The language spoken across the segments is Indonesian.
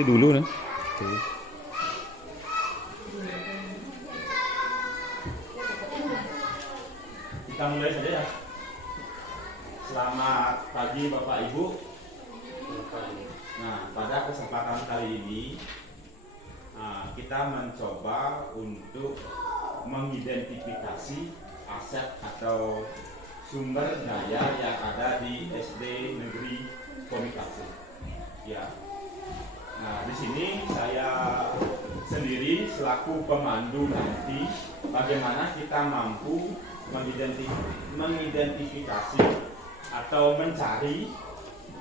Dulu nih. Kita mulai saja ya. Selamat pagi Bapak Ibu. Nah, pada kesempatan kali ini kita mencoba untuk mengidentifikasi aset atau sumber daya yang ada di SD Negeri Komunikasi. Ya. Nah, di sini saya sendiri selaku pemandu nanti bagaimana kita mampu mengidentifikasi atau mencari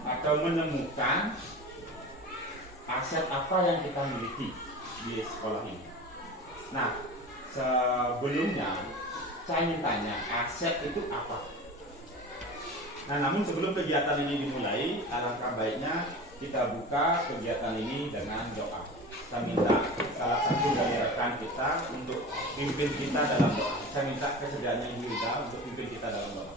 atau menemukan aset apa yang kita miliki di sekolah ini. Nah, sebelumnya saya ingin tanya, aset itu apa? Nah, namun sebelum kegiatan ini dimulai, alangkah baiknya kita buka kegiatan ini dengan doa. Saya minta salah satu dari rekan kita untuk pimpin kita dalam doa. Saya minta kesediaannya Ibu Ida untuk pimpin kita dalam doa.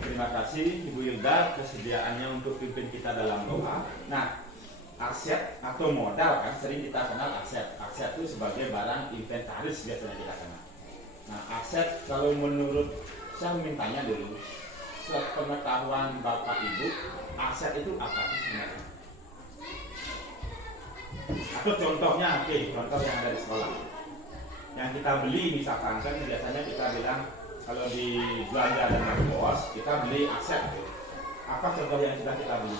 Terima kasih Ibu Hilda kesediaannya untuk pimpin kita dalam doa. Nah, aset atau modal kan sering kita kenal aset. Aset itu sebagai barang inventaris biasanya kita kenal. Nah, aset kalau menurut saya mintanya dulu, sepengetahuan Bapak Ibu, aset itu apa sih sebenarnya? Atau contohnya, contoh yang ada di sekolah. Yang kita beli misalkan kan biasanya kita bilang kalau di belanja dan bos kita beli aset. Apa contoh yang sudah kita beli?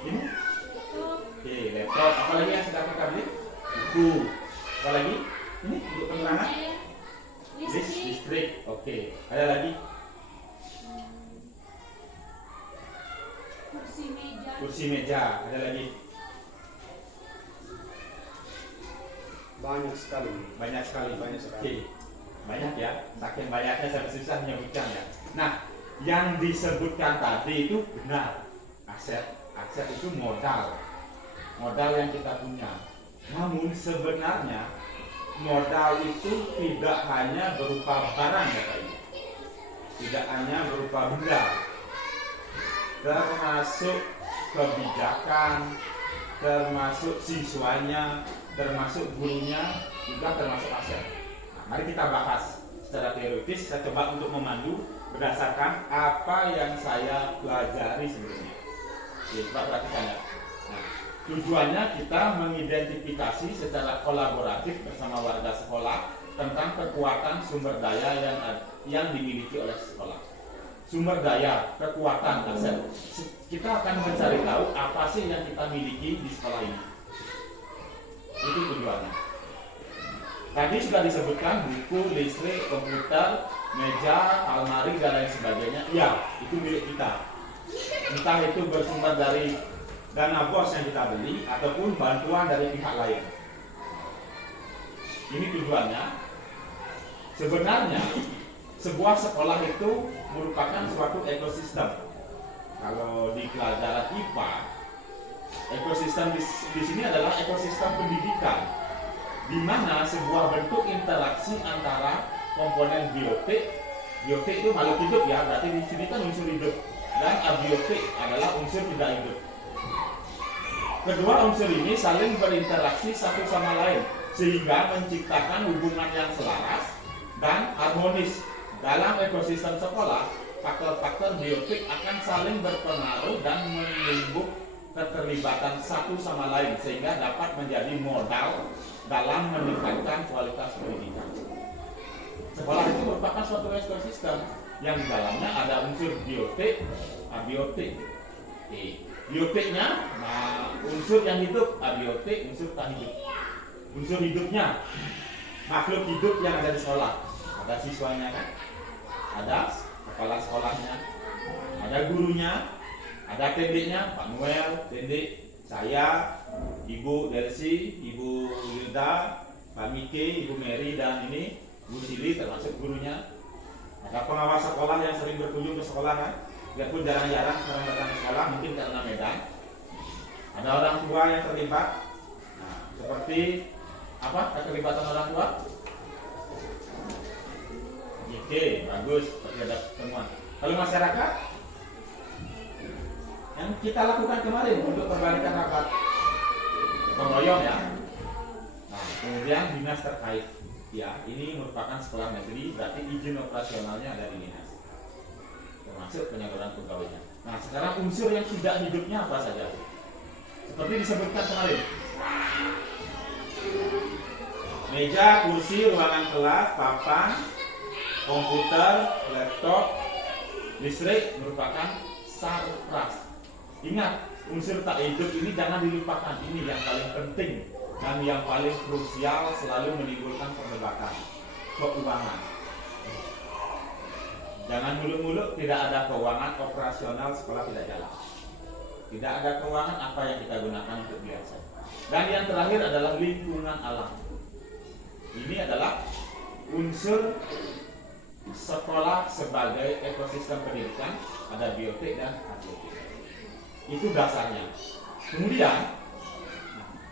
Ini? Oke, laptop. Apa lagi yang sudah kita beli? Buku. Apa lagi? Ini untuk penerangan? Listrik. Oke. Ada lagi? Kursi meja. Ada lagi? Banyak sekali. Oke. Banyak ya. Saking banyaknya saya susah menyebutkan ya. Nah, yang disebutkan tadi itu benar. Aset itu modal yang kita punya. Namun sebenarnya modal itu tidak hanya berupa barang ya Pak Ibu. tidak hanya berupa benda, termasuk kebijakan, termasuk siswanya, termasuk gurunya, juga termasuk aset. Nah, mari kita bahas secara teoritis. Saya coba untuk memandu berdasarkan apa yang saya pelajari sebelumnya. Oke, coba perhatikan ya. Nah, tujuannya kita mengidentifikasi secara kolaboratif bersama warga sekolah tentang kekuatan sumber daya yang dimiliki oleh sekolah. Sumber daya, kekuatan, aset. Kita akan mencari tahu apa sih yang kita miliki di sekolah ini. Itu tujuannya. Tadi sudah disebutkan buku, listrik, komputer, meja, almari, dan lain sebagainya. Ya, itu milik kita. Entah itu bersumber dari dana bos yang kita beli ataupun bantuan dari pihak lain. Ini tujuannya. Sebenarnya sebuah sekolah itu merupakan suatu ekosistem. Kalau di pelajaran IPA, ekosistem di sini adalah ekosistem pendidikan, di mana sebuah bentuk interaksi antara komponen biotik itu makhluk hidup ya, berarti di sini kan unsur hidup, dan abiotik adalah unsur tidak hidup. Kedua unsur ini saling berinteraksi satu sama lain sehingga menciptakan hubungan yang selaras dan harmonis. Dalam ekosistem sekolah, faktor-faktor biotik akan saling berpengaruh dan menimbulkan keterlibatan satu sama lain sehingga dapat menjadi modal dalam meningkatkan kualitas pendidikan. Sekolah itu merupakan suatu ekosistem yang di dalamnya ada unsur biotik, abiotik. Biotiknya, nah, unsur yang hidup, abiotik, unsur tak hidup. Unsur hidupnya, makhluk hidup yang ada di sekolah. Ada siswanya kan? Ada kepala sekolahnya, ada gurunya, ada tendeknya, Pak Noel, tendek, saya, Ibu Delsi, Ibu Yuda, Pak Miki, Ibu Mary, dan ini Bu Sili termasuk gurunya. Ada pengawas sekolah yang sering berkunjung ke sekolah kan? Biarpun jarang-jarang sekarang datang ke sekolah, mungkin karena medan. Ada orang tua yang terlibat. Nah, seperti apa keterlibatan orang tua? Oke, bagus, seperti ada pertemuan. Kalau masyarakat yang kita lakukan kemarin untuk perbaikan rapat gotong royong ya. Nah, kemudian dinas terkait. Ya, ini merupakan sekolah negeri, berarti izin operasionalnya ada di dinas, termasuk penyaluran pegawainya. Nah, sekarang unsur yang tidak hidupnya apa saja? Seperti disebutkan kemarin. Meja, kursi, ruangan kelas, papan, komputer, laptop, listrik merupakan sarpras. Ingat, unsur tak hidup ini jangan dilupakan. Ini yang paling penting dan yang paling krusial, selalu menimbulkan perdebatan. Keuangan. Jangan muluk-muluk tidak ada keuangan, operasional sekolah tidak jalan. Tidak ada keuangan, apa yang kita gunakan untuk biasa. Dan yang terakhir adalah lingkungan alam. Ini adalah unsur sekolah sebagai ekosistem pendidikan, ada biotik dan abiotik. Itu dasarnya. Kemudian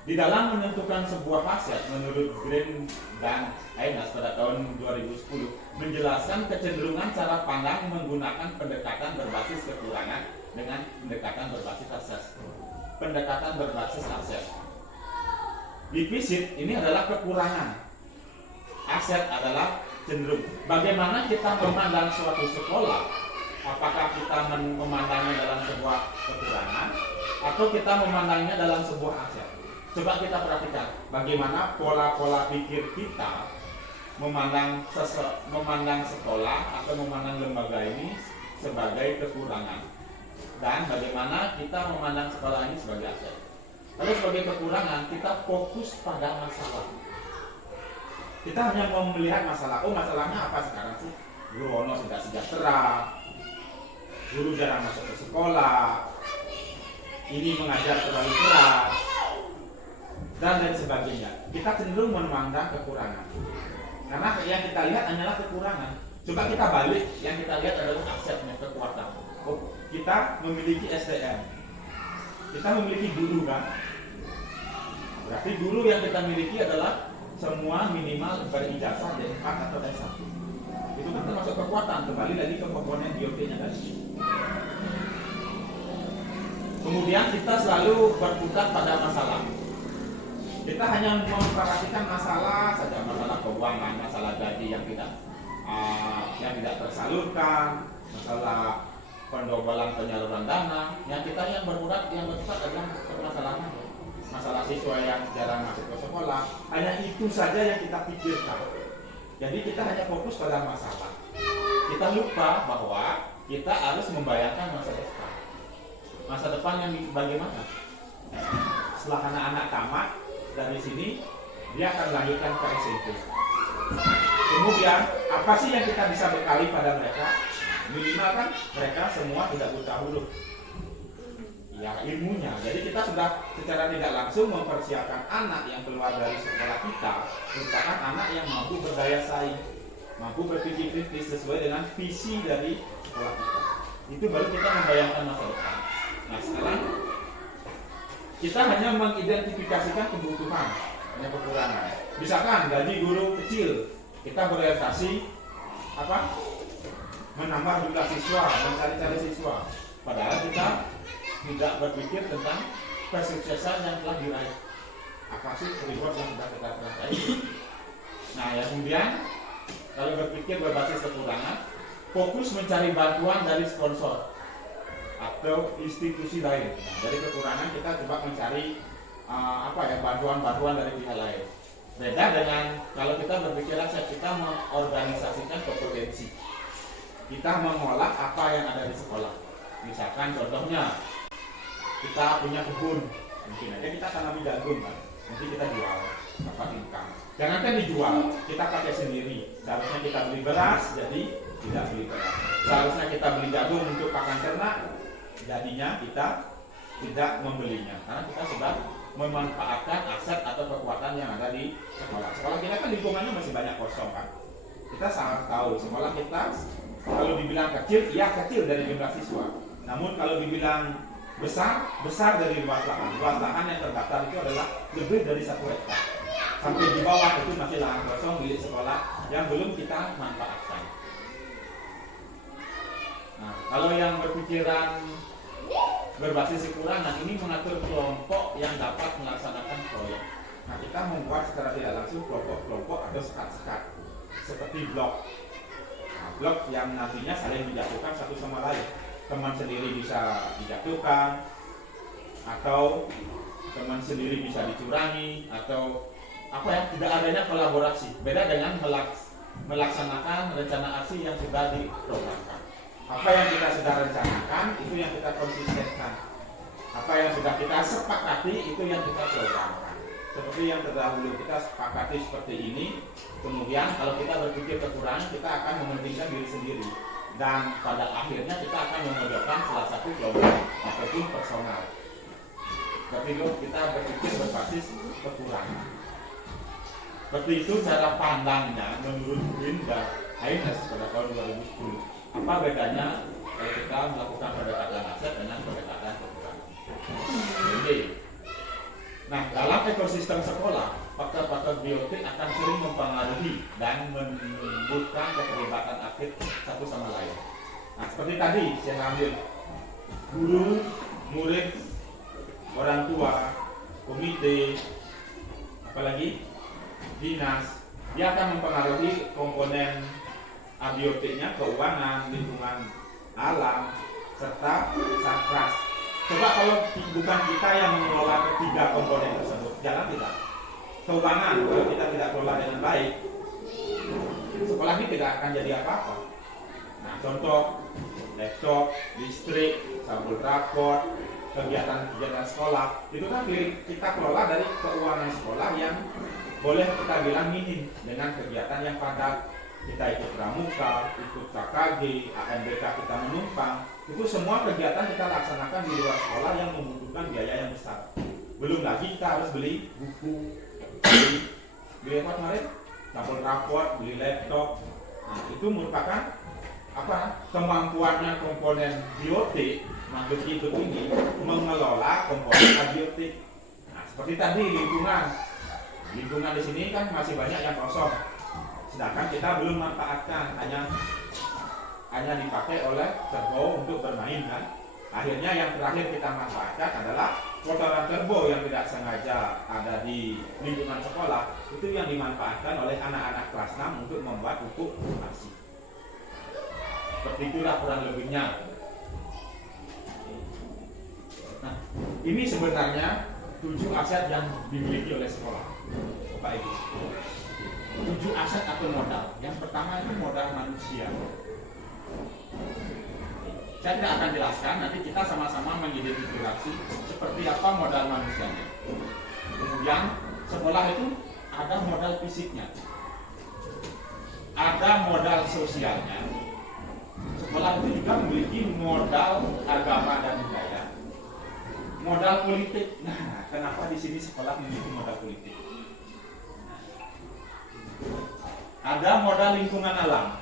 di dalam menentukan sebuah aset menurut Green dan Haynes pada tahun 2010 menjelaskan kecenderungan cara pandang menggunakan pendekatan berbasis kekurangan dengan pendekatan berbasis aset. Pendekatan berbasis aset. Defisit ini adalah kekurangan. Aset adalah cenderung. Bagaimana kita memandang suatu sekolah? Apakah kita memandangnya dalam sebuah kekurangan atau kita memandangnya dalam sebuah aset? Coba kita perhatikan bagaimana pola-pola pikir kita memandang sekolah atau memandang lembaga ini sebagai kekurangan, dan bagaimana kita memandang sekolah ini sebagai aset. Kalau sebagai kekurangan, kita fokus pada masalah. Kita hanya mau melihat masalah. Oh, masalahnya apa sekarang sih? Guru Ono tidak sejahtera, guru jarang masuk ke sekolah, ini mengajar terlalu keras, dan lain sebagainya. Kita cenderung memandang kekurangan, karena yang kita lihat hanyalah kekurangan. Coba kita balik, yang kita lihat adalah asetnya, kekuatan. Oh, kita memiliki SDM, kita memiliki guru kan? Berarti guru yang kita miliki adalah semua minimal berijazah D4 atau D1. Itu Itu termasuk kekuatan. Kembali lagi ke komponen BOT-nya tadi. Kemudian kita selalu berputar pada masalah. Kita hanya memperhatikan masalah saja, masalah keuangan, masalah gaji yang tidak tersalurkan, masalah pendobalan penyaluran dana. Yang berputar adalah permasalahan, masalah siswa yang jarang masuk ke sekolah. Hanya itu saja yang kita pikirkan. Jadi kita hanya fokus pada masalah. Kita lupa bahwa kita harus membayangkan masa depan. Masa depan yang bagaimana? Setelah anak-anak tamat dari sini, dia akan lanjutkan ke SMP. Kemudian, apa sih yang kita bisa bekali pada mereka? Minimal kan mereka semua tidak buta huruf. Ya, ilmunya. Jadi kita sudah secara tidak langsung mempersiapkan anak yang keluar dari sekolah kita merupakan anak yang mampu berdaya saing, mampu berpikir kritis sesuai dengan visi dari sekolah kita. Itu baru kita membayangkan masa depan. Nah, sekarang kita hanya mengidentifikasikan kebutuhan, hanya kekurangan. Misalkan gaji guru kecil, kita berorientasi menambah jumlah siswa, mencari-cari siswa. Padahal kita tidak berpikir tentang kesuksesan yang telah diraih. Apa sih reward yang sudah kita raih? Nah, ya kemudian kalau berpikir berbasis kekurangan, fokus mencari bantuan dari sponsor atau institusi lain. Nah, dari kekurangan kita coba mencari bantuan-bantuan dari pihak lain. Beda dengan kalau kita berpikiran kita mengorganisasikan kompetensi. Kita mengolah apa yang ada di sekolah. Misalkan contohnya kita punya kebun, mungkin aja kita tanam jagung kan, nanti kita jual, dapat income. Jangankan dijual, kita pakai sendiri. Seharusnya kita beli beras, jadi tidak beli beras. Seharusnya kita beli jagung untuk pakan ternak, jadinya kita tidak membelinya, karena kita sudah memanfaatkan aset atau kekuatan yang ada di sekolah. Sekolah kita kan lingkungannya masih banyak kosong kan. Kita sangat tahu sekolah kita kalau dibilang kecil, ya kecil dari jumlah siswa. Namun kalau dibilang besar dari luas lahan. Luas lahan yang terdaftar itu adalah lebih dari 1 hektar. Sampai di bawah itu masih lahan kosong milik sekolah yang belum kita manfaatkan. Nah, kalau yang berpikiran berbasis kekurangan ini mengatur kelompok yang dapat melaksanakan proyek. Nah, kita membuat secara tidak langsung kelompok-kelompok atau sekat-sekat seperti blok. Nah, blok yang nantinya saling menjatuhkan satu sama lain. Teman sendiri bisa dijatuhkan, atau teman sendiri bisa dicurangi, atau tidak adanya kolaborasi. Beda dengan melaksanakan rencana aksi yang sudah diprogramkan. Apa yang kita sudah rencanakan itu yang kita konsistenkan. Apa yang sudah kita sepakati itu yang kita programkan. Seperti yang terdahulu kita sepakati seperti ini. Kemudian kalau kita berpikir kekurangan, kita akan mementingkan diri sendiri. Dan pada akhirnya kita akan memojokkan salah satu kelompok ataupun personal. Berarti kita berpikir berbasis kekurangan. Seperti itu cara pandangnya menurut Green dan Haynes pada tahun 2010. Apa bedanya kalau kita melakukan pendekatan aset dengan pendekatan kekurangan? Jadi, nah dalam ekosistem sekolah, faktor-faktor biotik akan sering mempengaruhi dan menimbulkan keterlibatan aktif satu sama lain. Nah seperti tadi saya ambil guru, murid, orang tua, komite, apalagi dinas, dia akan mempengaruhi komponen abiotiknya, keuangan, lingkungan alam, serta sarkas. Coba kalau bukan kita yang mengelola ketiga komponen tersebut, jalan tidak. Keuangan, kalau kita tidak kelola dengan baik, sekolah ini tidak akan jadi apa-apa. Nah, contoh laptop, listrik, sampul raport, kegiatan-kegiatan sekolah, itu kan kita kelola dari keuangan sekolah yang boleh kita bilang minim dengan kegiatan yang padat. Kita ikut pramuka, ikut KKG, AMBK kita menumpang, itu semua kegiatan kita laksanakan di luar sekolah yang membutuhkan biaya yang besar. Belum lagi kita harus beli buku, beli apa kemarin? Sampul raport, beli laptop. Nah, itu merupakan kemampuannya komponen biotik makhluk hidup ini mengelola komponen abiotik. Nah, seperti tadi lingkungan di sini kan masih banyak yang kosong. sedangkan kita belum manfaatkan, hanya dipakai oleh turbo untuk bermain kan. Akhirnya yang terakhir kita manfaatkan adalah kotoran turbo yang tidak sengaja ada di lingkungan sekolah, itu yang dimanfaatkan oleh anak-anak kelas 6 untuk membuat pupuk ASI. Seperti itulah kurang lebihnya. Nah, ini sebenarnya 7 aset yang dimiliki oleh sekolah, Bapak Ibu. 7 aset atau modal. Yang pertama itu modal manusia. Saya tidak akan jelaskan, nanti kita sama-sama mengidentifikasi seperti apa modal manusianya. Kemudian sekolah itu ada modal fisiknya, ada modal sosialnya. Sekolah itu juga memiliki modal agama dan budaya, modal politik. Nah, kenapa di sini sekolah memiliki modal politik? Ada modal lingkungan alam,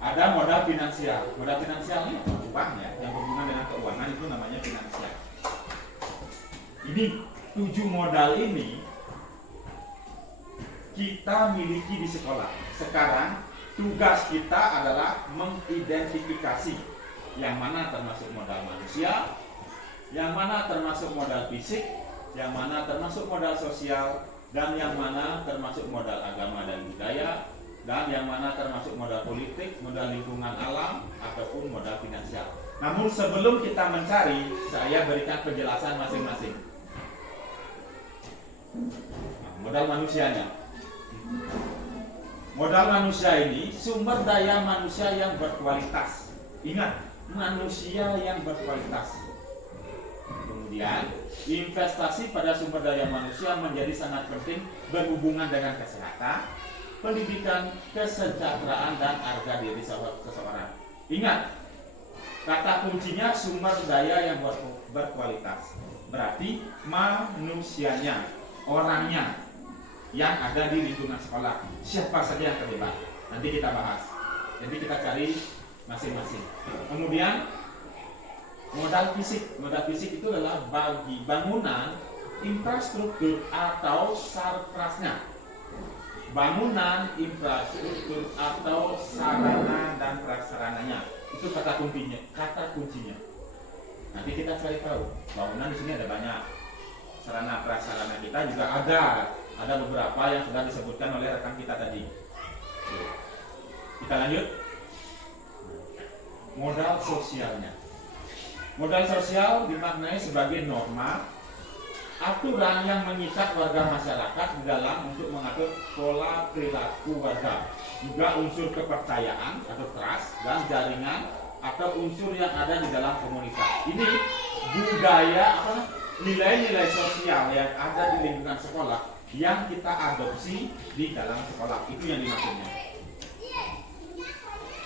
ada modal finansial. Modal finansial ini uang ya, yang berhubungan dengan keuangan itu namanya finansial. Ini 7 modal ini kita miliki di sekolah. Sekarang tugas kita adalah mengidentifikasi yang mana termasuk modal manusia, yang mana termasuk modal fisik, yang mana termasuk modal sosial, dan yang mana termasuk modal agama dan budaya, dan yang mana termasuk modal politik, modal lingkungan alam, ataupun modal finansial. Namun sebelum kita mencari, saya berikan penjelasan masing-masing. Nah, modal manusianya. Modal manusia ini sumber daya manusia yang berkualitas. Ingat, manusia yang berkualitas. Kemudian, investasi pada sumber daya manusia menjadi sangat penting berhubungan dengan kesehatan, pendidikan, kesejahteraan, dan harga diri seseorang. Ingat, kata kuncinya sumber daya yang berkualitas. Berarti manusianya, orangnya yang ada di lingkungan sekolah. Siapa saja yang terlibat? Nanti kita bahas. Jadi kita cari masing-masing. Kemudian modal fisik. Modal fisik itu adalah bagi bangunan, infrastruktur atau sarprasnya. Bangunan, infrastruktur atau sarana dan prasarananya. Itu kata kuncinya. Nanti kita cari tahu. Bangunan di sini ada banyak. Sarana prasarana kita juga ada beberapa yang sudah disebutkan oleh rekan kita tadi. Kita lanjut. Modal sosialnya. Modal sosial dimaknai sebagai norma, aturan yang mengikat warga masyarakat di dalam untuk mengatur pola perilaku warga. Juga unsur kepercayaan atau trust dan jaringan atau unsur yang ada di dalam komunitas. Ini budaya nilai-nilai sosial yang ada di lingkungan sekolah yang kita adopsi di dalam sekolah. Itu yang dimaksudnya.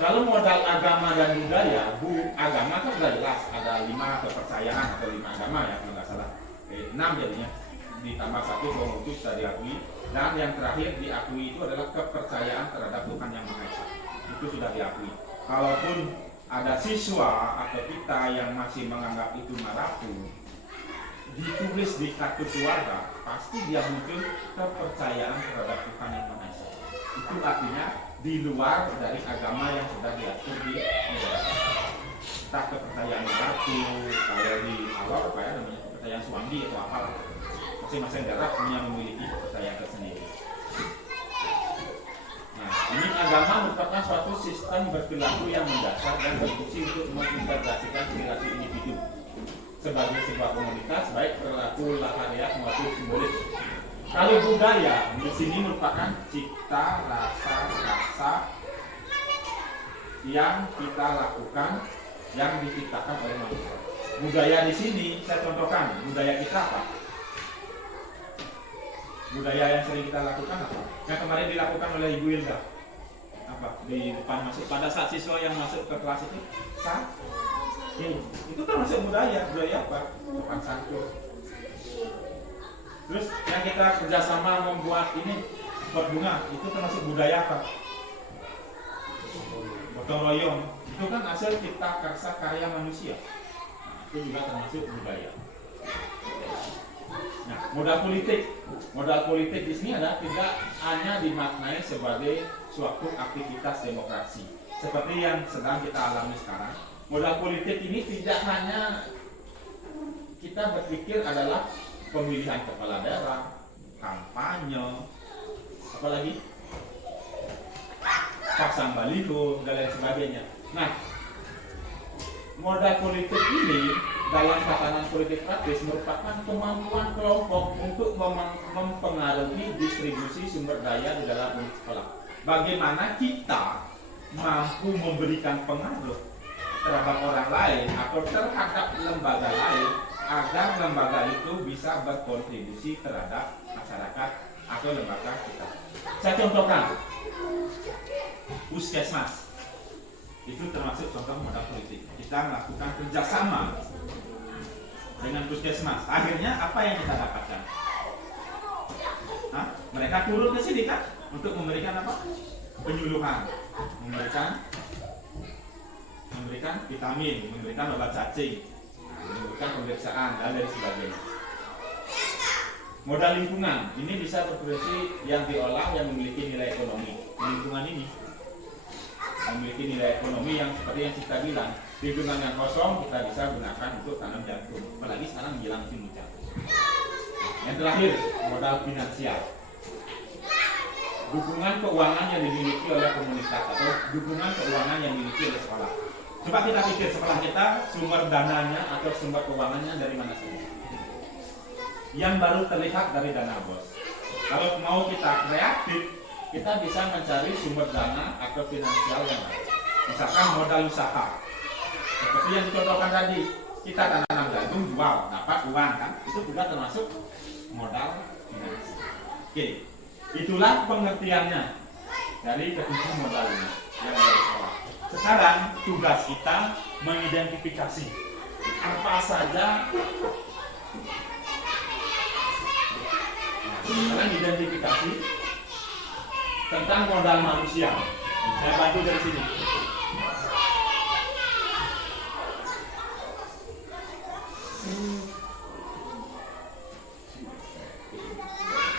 Kalau modal agama dan budaya, agama kan sudah jelas ada 5 kepercayaan atau 5 agama ya kalau nggak salah. 6 jadinya, ditambah 1 bahwa itu sudah diakui. Dan yang terakhir diakui itu adalah kepercayaan terhadap Tuhan Yang Maha Esa. Itu sudah diakui. Kalaupun ada siswa atau kita yang masih menganggap itu marapu, ditulis di kartu keluarga, pasti dia muncul kepercayaan terhadap Tuhan Yang Maha Esa. Itu artinya di luar dari agama yang sudah diatur di negara. Entah kepercayaan marapu, kalau di awal apa ya namanya, kepercayaan Swandi atau apa. Masing-masing daerah punya memiliki kepercayaan tersendiri. Nah, ini agama merupakan suatu sistem berperilaku yang mendasar dan berfungsi untuk mengintegrasikan perilaku individu sebagai sebuah komunitas, baik perilaku lahiriah maupun simbolis. Kalau budaya di sini merupakan cipta rasa yang kita lakukan, yang diciptakan oleh manusia. Budaya di sini saya contohkan, budaya kita apa? Budaya yang sering kita lakukan apa? Yang kemarin dilakukan oleh Ibu Hilda. Apa? Di depan masuk pada saat siswa yang masuk ke kelas itu, itu kan masuk budaya apa? Sopan santun. Terus yang kita kerjasama membuat ini pot bunga, itu termasuk budaya apa? Gotong royong, itu kan hasil cipta karsa karya manusia. Nah, itu juga termasuk budaya. Nah, modal politik di sini adalah tidak hanya dimaknai sebagai suatu aktivitas demokrasi seperti yang sedang kita alami sekarang. Modal politik ini tidak hanya kita berpikir adalah pemilihan kepala daerah, kampanye, apalagi pasang baliho dan lain sebagainya. Nah, modal politik ini dalam tatanan politik praktis merupakan kemampuan kelompok untuk mempengaruhi distribusi sumber daya di dalam unit sekolah. Bagaimana kita mampu memberikan pengaruh terhadap orang lain atau terhadap lembaga lain agar lembaga itu bisa berkontribusi terhadap masyarakat atau lembaga kita. Saya contohkan, puskesmas itu termasuk contoh modal politik. Kita melakukan kerjasama dengan puskesmas. Akhirnya apa yang kita dapatkan? Mereka turun ke sini kan untuk memberikan apa? Penyuluhan, memberikan vitamin, memberikan obat cacing, memberikan pemeriksaan dan lain sebagainya. Modal lingkungan ini bisa berfungsi yang diolah yang memiliki nilai ekonomi. Lingkungan ini memiliki nilai ekonomi yang seperti yang kita bilang, lingkungan yang kosong kita bisa gunakan untuk tanam jagung, apalagi sekarang menjelang musim hujan. Yang terakhir, modal finansial, dukungan keuangan yang dimiliki oleh komunitas atau dukungan keuangan yang dimiliki oleh sekolah. Coba kita pikir, sekolah kita sumber dananya atau sumber keuangannya dari mana saja? Yang baru terlihat dari dana bos. Kalau mau kita kreatif, kita bisa mencari sumber dana atau finansial yang lain. Misalkan modal usaha, seperti yang dicontohkan tadi, kita tanam jagung, jual, dapat uang kan? Itu juga termasuk modal finansial. Oke, itulah pengertiannya dari ketujuh modal ini yang ada di sekolah. Sekarang tugas kita mengidentifikasi apa saja. Sekarang identifikasi tentang modal manusia. Saya bantu dari sini.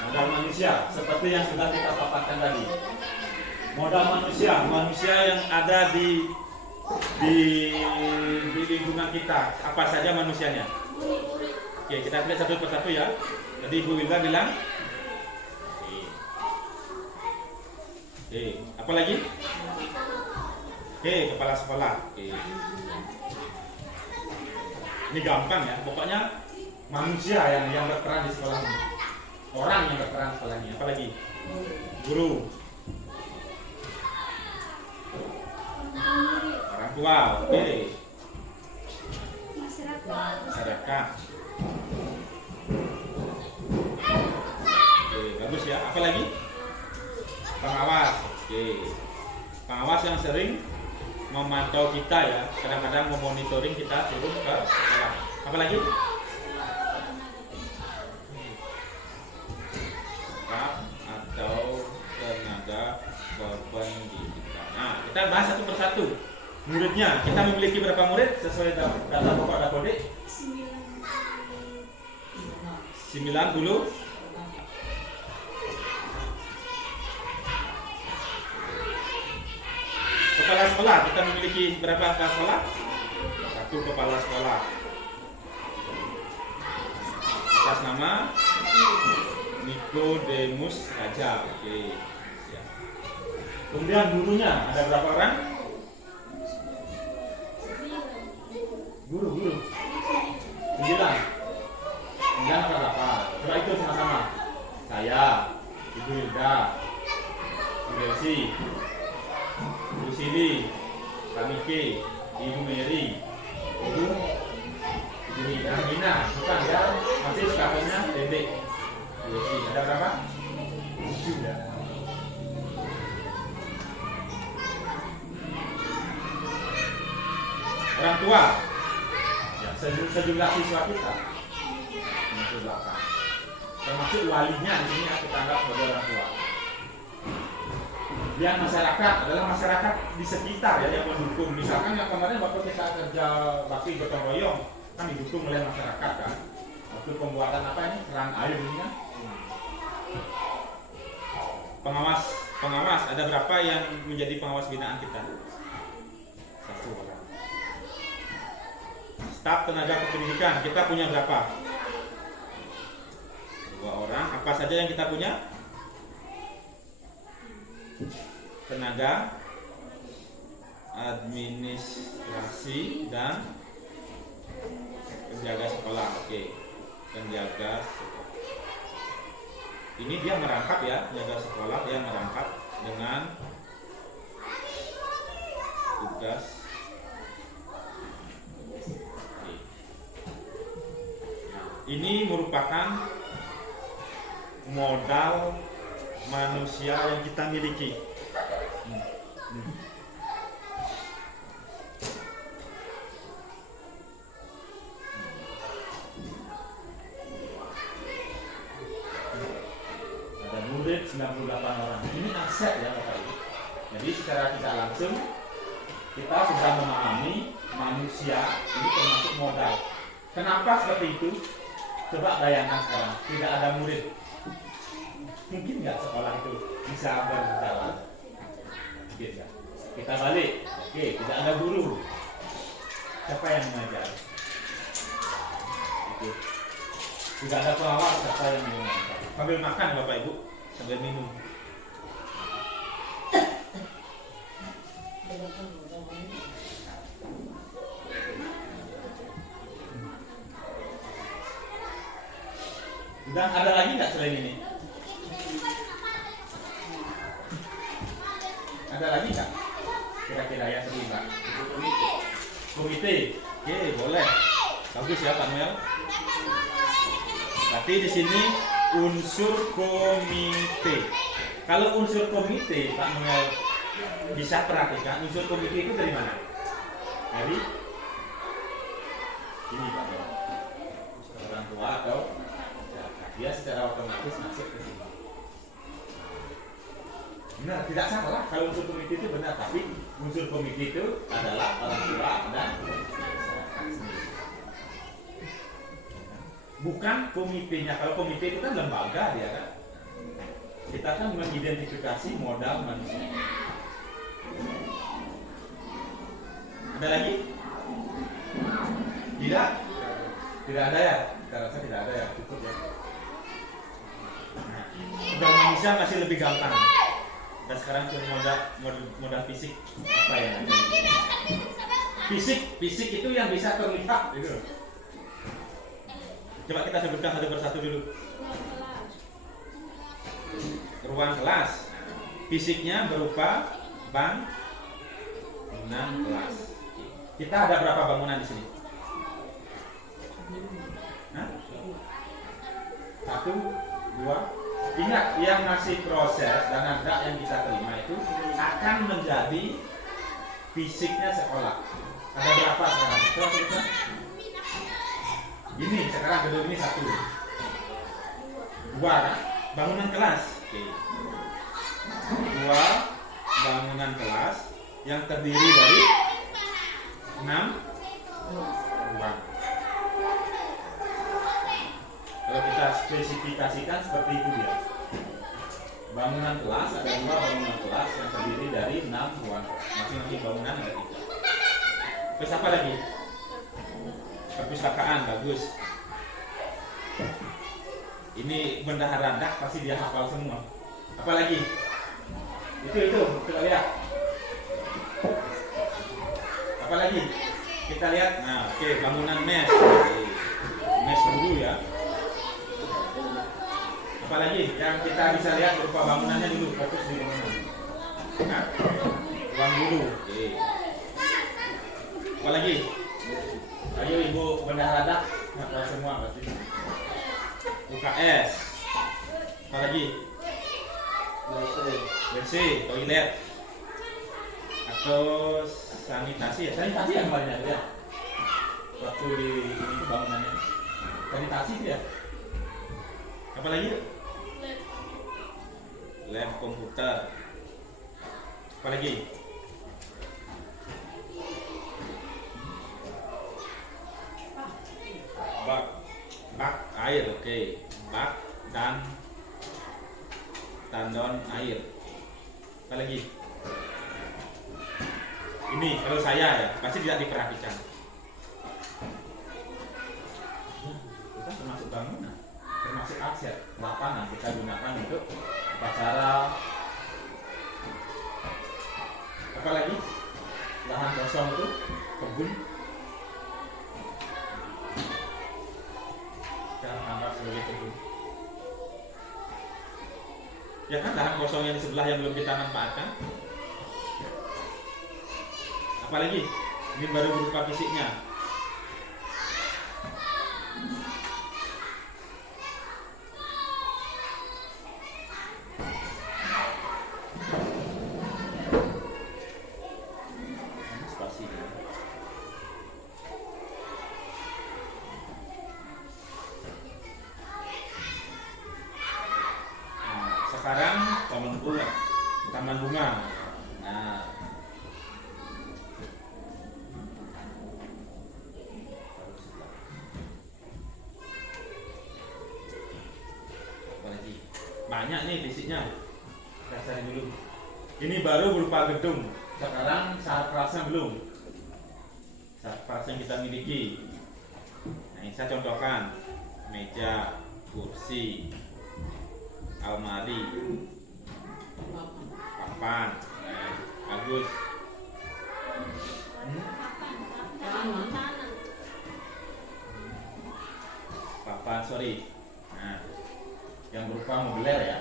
Modal manusia seperti yang sudah kita paparkan tadi. Modal manusia yang ada di lingkungan kita. Apa saja manusianya? Oke, kita lihat satu persatu ya. Tadi Bu Wilda bilang. Apa lagi? Kepala sekolah. Ini gampang ya. Pokoknya manusia yang berperan di sekolah ini. Orang yang berperan di sekolah ini. Apa lagi? Guru. Orang tua. Masyarakat. Bagus ya. Apa lagi? Pengawas. Pengawas yang sering memantau kita ya, kadang-kadang memonitoring kita turun ke sekolah. Apa lagi? Staf atau tenaga kependidikan. Nah, kita bahas satu persatu. Muridnya, kita memiliki berapa murid sesuai data pokok Dapodik? 90. Kepala sekolah, kita memiliki berapa kepala sekolah? 1 kepala sekolah. Atas nama Nikodemus Raja. Oke. Kemudian gurunya ada berapa orang? Guru. 9. 9 atau 8? Coba itu sama-sama. Saya, Ibu Hilda, Bu Delsi, Bu Sili, Kamike, Ibu Mary, Ibu Mina, bukan ya, masih sekarangnya Dedek. Ada berapa? 7 ya. Orang tua, ya, sejumlah siswa kita, 8. Termasuk walinya di sini kita anggap sebagai orang tua. Yang masyarakat adalah masyarakat di sekitar ya yang mendukung. Misalkan yang kemarin waktu kita kerja bakti gotong royong kan didukung oleh masyarakat kan, Waktu pembuatan apa ini? Keran air ini kan? Pengawas ada berapa yang menjadi pengawas binaan kita? 1 orang. Staf tenaga kependidikan kita punya berapa? 2 orang. Apa saja yang kita punya? Tenaga administrasi dan penjaga sekolah. Oke, penjaga sekolah. Ini dia merangkap ya, penjaga sekolah dia merangkap dengan tugas. Oke. Ini merupakan modal manusia yang kita miliki. Murid 98 orang. Ini aset ya Bapak Ibu. Jadi secara tidak langsung kita sudah memahami manusia ini termasuk modal. Kenapa seperti itu? Coba bayangkan sekarang, tidak ada murid. Mungkin nggak sekolah itu bisa berjalan? Mungkin nggak. Kita balik. Oke, tidak ada guru. Siapa yang mengajar? Itu. Tidak ada pengawas, siapa yang mengajar? Sambil makan Bapak Ibu, sambil minum. Dan ada lagi nggak selain ini? Ada lagi nggak? Kira-kira yang terlibat? Komite. Oke, boleh. Bagus ya Pak Noel. Berarti di sini unsur komite. Kalau unsur komite Pak Noel bisa perhatikan, unsur komite itu dari mana? Dari ini Pak Noel. Orang tua atau dia secara otomatis masuk ke sini. Benar, tidak salah kalau unsur komite itu benar, tapi unsur komite itu adalah orang tua dan masyarakat sendiri. Bukan komitenya. Kalau komite itu kan lembaga dia kan. Kita kan mengidentifikasi modal manusia. Ada lagi? Tidak? Tidak ada ya? Kita rasa tidak ada ya, cukup ya. Modal manusia masih lebih gampang. Dan sekarang cuma modal fisik apa ya? Fisik itu yang bisa terlihat gitu. Coba kita sebutkan satu persatu dulu. Ruang kelas. Fisiknya berupa bangunan kelas. Kita ada berapa bangunan di sini? Hah? 1, 2. Ingat, yang masih proses dan nanti yang kita terima itu akan menjadi fisiknya sekolah. Ada berapa sekarang? Coba kita. Ini sekarang gedung ini 1, 2 kan? Bangunan kelas. Oke. 2 bangunan kelas yang terdiri dari 6 ruang. Kalau kita spesifikasikan seperti itu dia. Bangunan kelas ada 2 bangunan kelas yang terdiri dari 6 ruang. Masing-masing bangunan ada 3. Terus apa lagi? Perpustakaan, bagus. Ini bendahara dak pasti dia hafal semua. Apa lagi? Itu kita lihat. Apa lagi? Kita lihat. Nah, oke, bangunan mes. Mes dulu ya. Apa lagi yang kita bisa lihat berupa bangunannya dulu, fokus di bangunan. Nah, ruang guru. Oke. Apa lagi? Ayo Ibu bendahara dak hafal semua pasti. UKS. Apa lagi? WC, toilet. Atau sanitasi ya? Sanitasi yang banyak ya? Waktu di ini bangunannya. Sanitasi ya? Apa lagi? Lab komputer. Apa lagi? Bak Oke, bak dan tandon air. Apa lagi? Ini kalau saya ya pasti tidak diperhatikan. Kita termasuk bangunan, termasuk aset lapangan kita gunakan untuk upacara. Apalagi lahan kosong itu kebun kita anggap sebagai kebun. Ya kan lahan kosong yang di sebelah yang belum kita manfaatkan. Apalagi ini baru berupa fisiknya. Sekarang taman bunga. Nah, apalagi banyak nih fisiknya. Kita cari dulu. Ini baru berupa gedung. Sekarang saat kerasnya belum. Saat keras yang kita miliki. Nah, ini saya contohkan meja, kursi, almari, papan. Nah, bagus. Papan, sorry. Nah, yang berupa mobiler ya.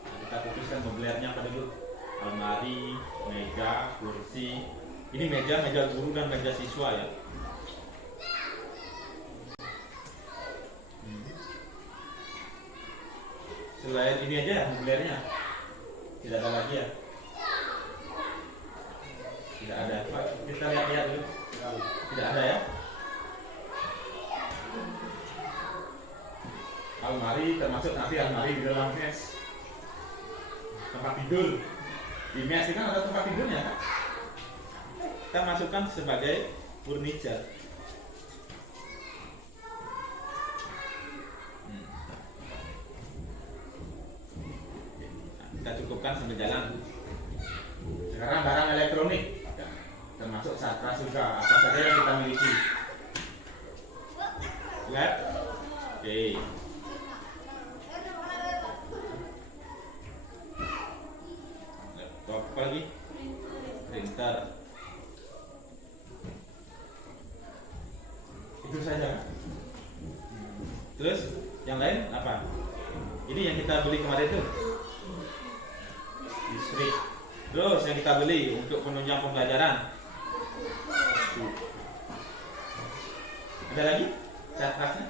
Nah, kita fokuskan mobilernya apa dulu? Almari, meja, kursi. Ini meja guru dan meja siswa ya. Selain ini aja ya mobilernya, tidak ada lagi ya. Tidak ada. Kita lihat dulu. Tidak ada ya. Almari termasuk nanti almari di dalam mes. Tempat tidur. Di mes ini kan ada tempat tidurnya kan? Kita masukkan sebagai furniture. Kita cukupkan sambil jalan. Sekarang barang elektronik termasuk sakras juga, apa saja yang kita miliki. Lihat. Oke. Laptop apa lagi? Printer. Itu saja. Terus yang lain apa? Ini yang kita beli kemarin tuh. Listrik. Terus yang kita beli untuk penunjang pembelajaran. Ada lagi? Catatnya?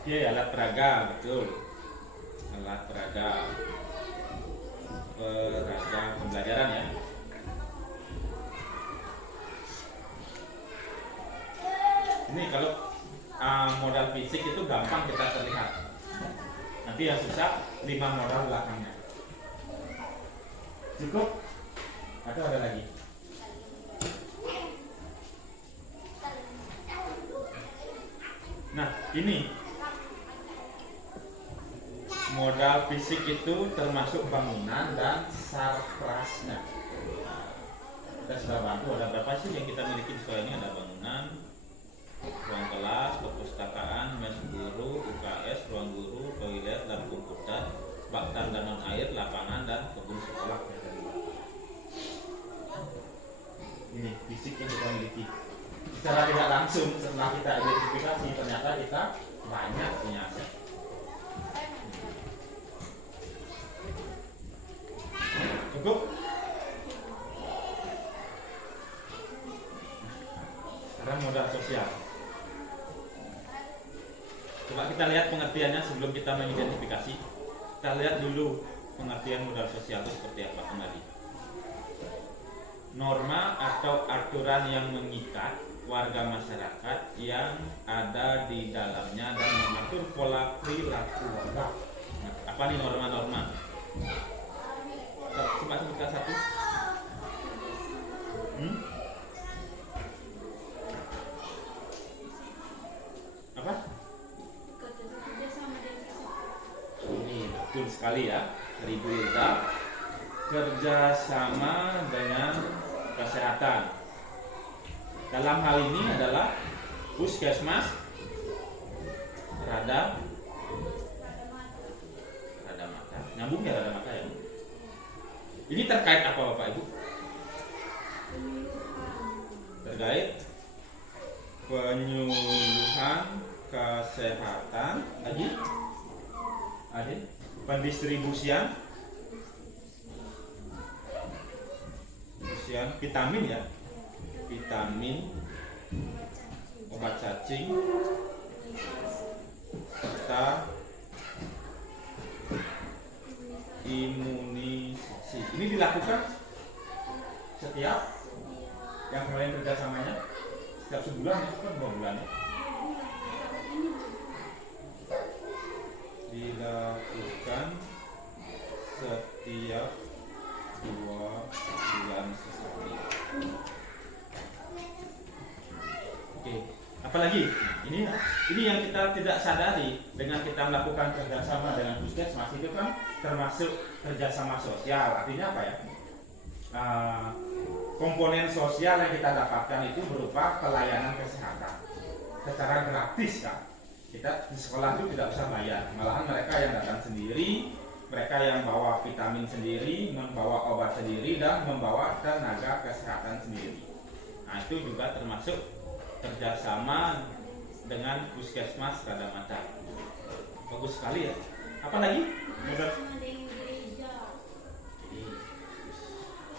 Oke, alat peraga, betul. Alat peraga. Peraga pembelajaran ya. Ini kalau modal fisik itu gampang kita terlihat. Nanti yang susah 5 modal belakangnya. Cukup? Atau ada lagi? Nah, ini modal fisik itu termasuk bangunan dan sarprasnya. Kita sudah bantu, ada berapa sih yang kita miliki di sekolah ini? Ada bangunan, ruang kelas, perpustakaan, mes guru, UKS, ruang guru, toilet, dan komputer, bak tandon air, lapangan, dan kebun sekolah. Ini fisik yang kita miliki. Secara tidak langsung setelah kita identifikasi ternyata kita banyak punya aset. Cukup? Sekarang modal sosial. Coba kita lihat pengertiannya sebelum kita mengidentifikasi. Kita lihat dulu pengertian modal sosial itu seperti apa kembali. Norma atau aturan yang mengikat warga masyarakat yang ada di dalamnya dan mengatur pola perilaku warga. Nah, apa nih norma-norma? Coba sebutkan satu. sekali ya, 1000 liter. Kerjasama dengan kesehatan. Dalam hal ini adalah puskesmas, rada mata. Nyambung ya rada mata ya. Ini terkait apa Bapak Ibu? Terkait penyuluhan kesehatan, lagi ada pendistribusian vitamin ya, vitamin, obat cacing, serta imunisasi. Ini dilakukan setiap yang kemarin kerjasamanya setiap sebulan ya, kan 2 bulan ya. Dilakukan setiap 2 bulan sekali. Oke, apalagi ini yang kita tidak sadari dengan kita melakukan kerjasama dengan puskesmas itu kan termasuk kerjasama sosial. Artinya apa ya? Komponen sosial yang kita dapatkan itu berupa pelayanan kesehatan secara gratis kan. Kita di sekolah itu tidak usah bayar, malahan mereka yang datang sendiri, mereka yang bawa vitamin sendiri, membawa obat sendiri, dan membawa tenaga kesehatan sendiri. Nah itu juga termasuk kerjasama dengan puskesmas rada mata. Bagus sekali ya. Apa lagi?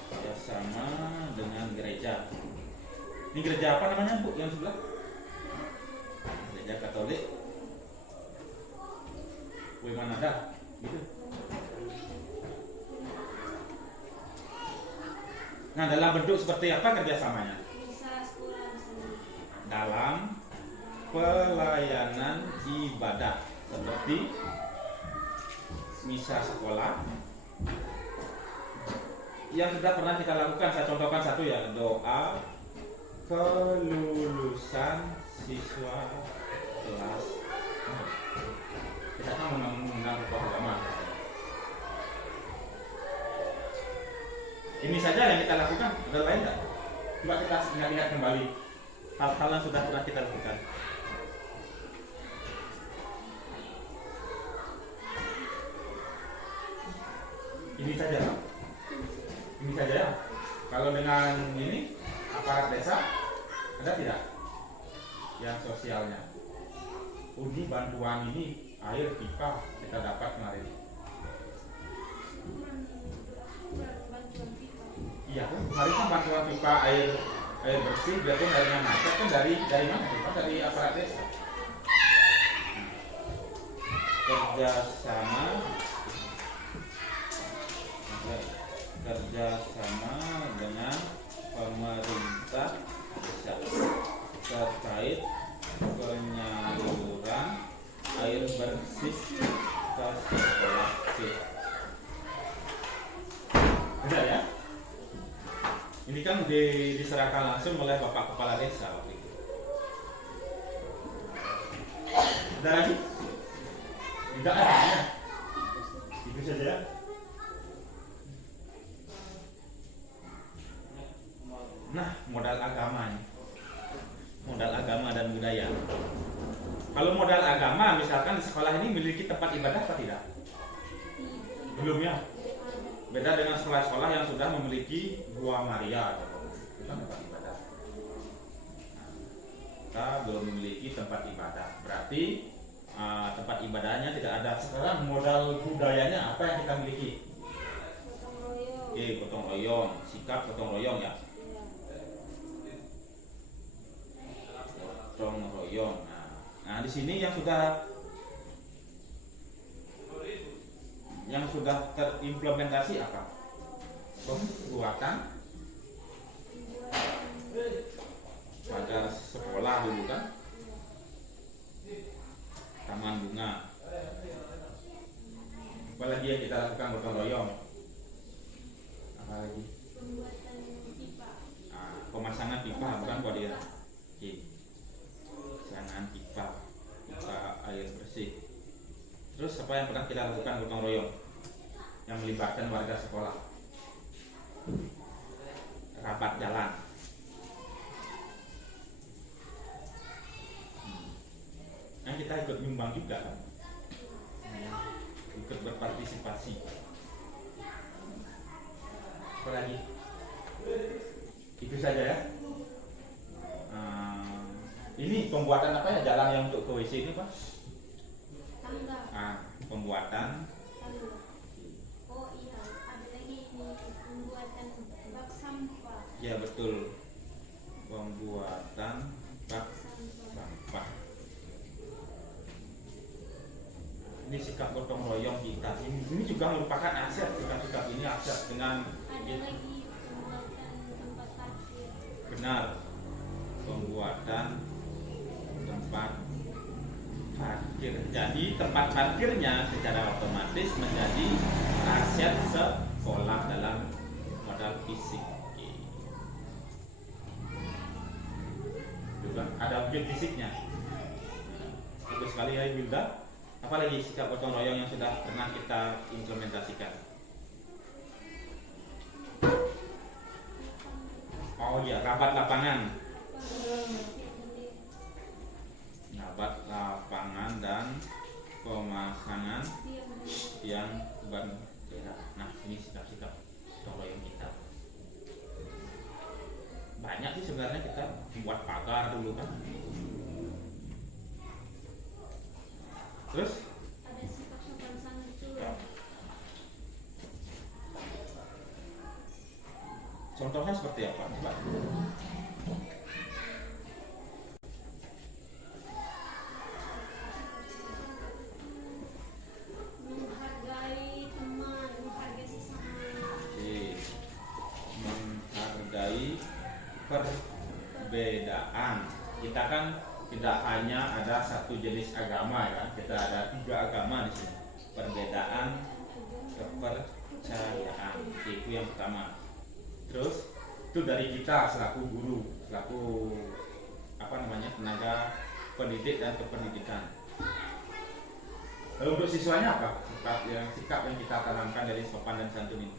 Kerjasama dengan gereja. Ini gereja apa namanya Bu yang sebelah? Gereja Katolik Wimanada gitu. Nah dalam bentuk seperti apa kerjasamanya? Dalam pelayanan ibadah seperti misa sekolah yang sudah pernah kita lakukan. Saya contohkan satu ya, doa kelulusan siswa kelas. Kita kan mengundang tokoh agama. Ini saja yang kita lakukan, ada lain nggak? Coba kita ingat-ingat kembali hal-hal yang sudah pernah kita lakukan. Ini saja, ini saja ya. Kalau dengan ini aparat desa ada tidak yang sosialnya? Ini bantuan ini air pipa kita dapat kemarin. Iya kan, kemarin kan bantuan pipa air bersih, biarpun airnya macet kan dari mana? Kan dari aparat desa. Kerjasama dengan pemerintah desa terkait penyaluran air bersih ke sekolah. Benar ya? Ini kan diserahkan langsung oleh Bapak Kepala Desa waktu itu. Ada lagi? Tidak ada ya? Itu saja ya? Nah, modal agama nih. Modal agama dan budaya. Kalau modal agama, misalkan di sekolah ini memiliki tempat ibadah atau tidak? Belum ya? Beda dengan sekolah-sekolah yang sudah memiliki Gua Maria, itu kan tempat ibadah. Kita belum memiliki tempat ibadah, berarti tempat ibadahnya tidak ada. Sekarang modal budayanya apa yang kita miliki? Oke, gotong royong, sikap gotong royong ya. Gotong royong. Nah, di sini yang sudah terimplementasi apa? Pembuatan pagar sekolah dulu kan, taman bunga. Apalagi yang kita lakukan gotong royong? Apalagi? Pemasangan pipa bukan buat dia. Pemasangan pipa air bersih. Terus apa yang pernah kita lakukan gotong royong? yang melibatkan warga sekolah, kerabat jalan. Nah, kita ikut nyumbang juga kan, ikut berpartisipasi. Apa lagi? Itu saja ya. Ini pembuatan apa ya, jalan yang untuk ke WC ini Pak? Tangga. Pembuatan. Tangga. Oh iya, ada lagi ini pembuatan bak sampah. Ya betul, pembuatan bak sampah. Ini sikap gotong royong kita. Ini juga merupakan aset, sikap-sikap ini aset dengan. Ada lagi pembuatan tempat parkir. Benar, pembuatan tempat parkir. Jadi tempat parkirnya secara otomatis menjadi aset sekolah dalam modal fisik. Juga ada objek fisiknya. Bagus sekali ya Bilda. Apalagi sikap gotong royong yang sudah pernah kita implementasikan? Oh iya, rabat lapangan. Rabat lapangan dan pemasangan yang berbeda. Nah, ini sikap-sikap gotong royong kita. Banyak sih sebenarnya, kita membuat pagar dulu kan. Terus? Ada sikap sopan santun. Contohnya seperti apa? Coba. Menghargai teman, menghargai sesama. Oke. Menghargai perbedaan. Kita kan tidak hanya ada satu jenis agama ya, kita ada 3 agama di sini. Perbedaan kepercayaan, itu yang pertama. Terus itu dari kita selaku guru, selaku tenaga pendidik dan kependidikan. Lalu untuk siswanya apa? Sikap yang kita tanamkan dari sopan dan santun ini.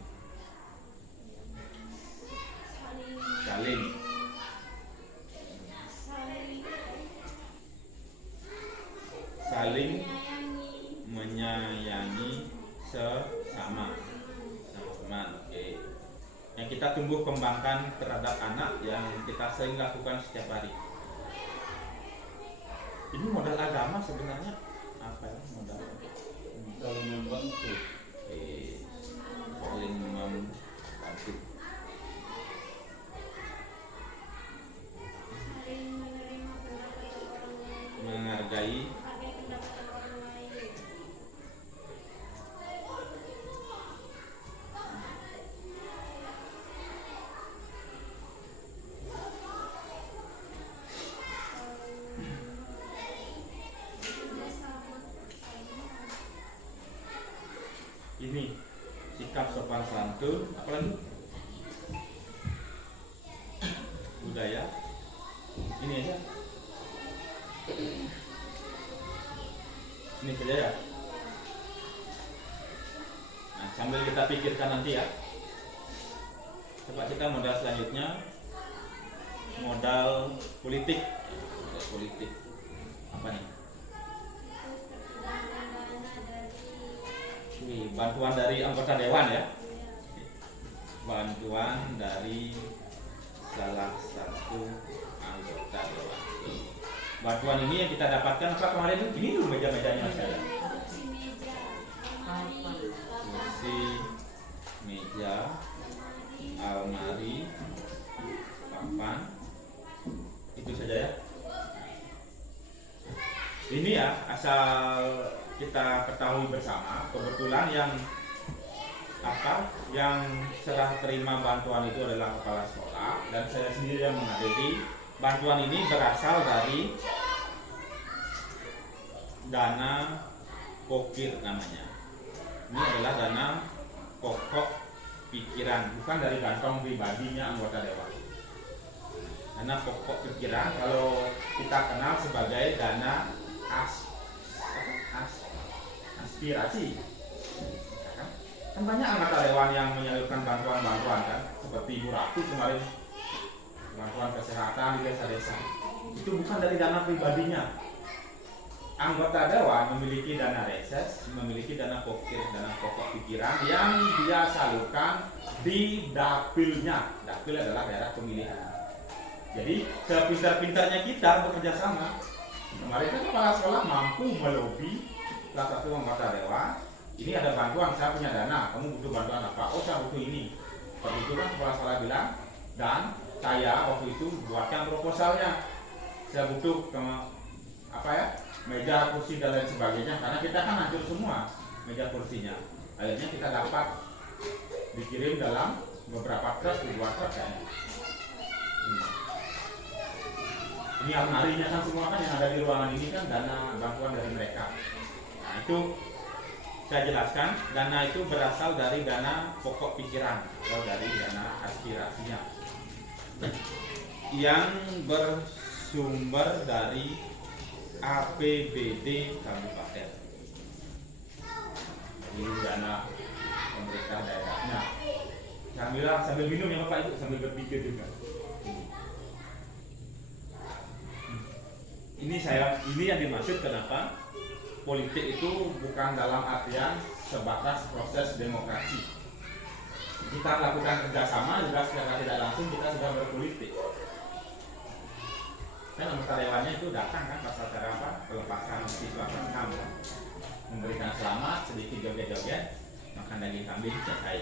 Saling menyayangi sesama teman. Oke. Yang kita tumbuh kembangkan terhadap anak yang kita sering lakukan setiap hari. Ini modal agama sebenarnya apa ya? Modal Saling membantu. Saling membantu. Saling menerima pendapat orang lain. Menghargai Pendapat orang lain. ini sikap sopan santun, apalagi budaya. Ini aja. Ini saja ya. Nah, sambil kita pikirkan nanti ya. Coba kita modal selanjutnya, modal politik. Modal politik apa nih? Ini bantuan dari anggota dewan ya. Bantuan dari salah satu anggota dewan. Bantuan ini yang kita dapatkan apa kemarin itu? Ini dulu meja-mejanya saya. Kursi, meja, almari, papan. Itu saja ya. Ini ya asal kita ketahui bersama, kebetulan yang serah terima bantuan itu adalah kepala sekolah dan saya sendiri yang menghadiri. Bantuan ini berasal dari dana pokir namanya. Ini adalah dana pokok pikiran, bukan dari kantong pribadinya anggota dewan. Dana pokok pikiran kalau kita kenal sebagai dana aspirasi. Kan banyak anggota dewan yang menyalurkan bantuan-bantuan kan, seperti Ibu Ratu kemarin bantuan kesehatan di desa-desa. Itu bukan dari dana pribadinya. Anggota dewan memiliki dana reses, memiliki dana pokok pikiran yang dia salurkan di dapilnya. Dapil adalah daerah pemilihan. Jadi sepintar-pintarnya kita bekerja sama. Kemarin kan kepala sekolah mampu melobi salah satu anggota dewan. Ini ada bantuan, saya punya dana, kamu butuh bantuan apa? Oh, saya butuh ini. Waktu itu kan kepala sekolah bilang, dan saya waktu itu buatkan proposalnya. Saya butuh meja, kursi dan lain sebagainya, karena kita kan hancur semua meja kursinya. Akhirnya kita dapat dikirim dalam beberapa truk, dibuat truk kayaknya. Ini almarinya kan semua kan yang ada di ruangan ini kan dana bantuan dari mereka. Nah itu saya jelaskan, dana itu berasal dari dana pokok pikiran atau dari dana aspirasinya yang bersumber dari APBD kabupaten. Ini dana pemerintah daerah. Nah, sambil minum ya Bapak Ibu, sambil berpikir juga. Ini yang dimaksud kenapa politik itu bukan dalam artian sebatas proses demokrasi. Kita lakukan kerjasama juga secara tidak langsung kita sudah berpolitik. Kan anggota dewannya itu datang kan pas acara pelepasan siswa kelas 6 kan? Memberikan selamat, sedikit joget-joget, makan daging kambing selesai.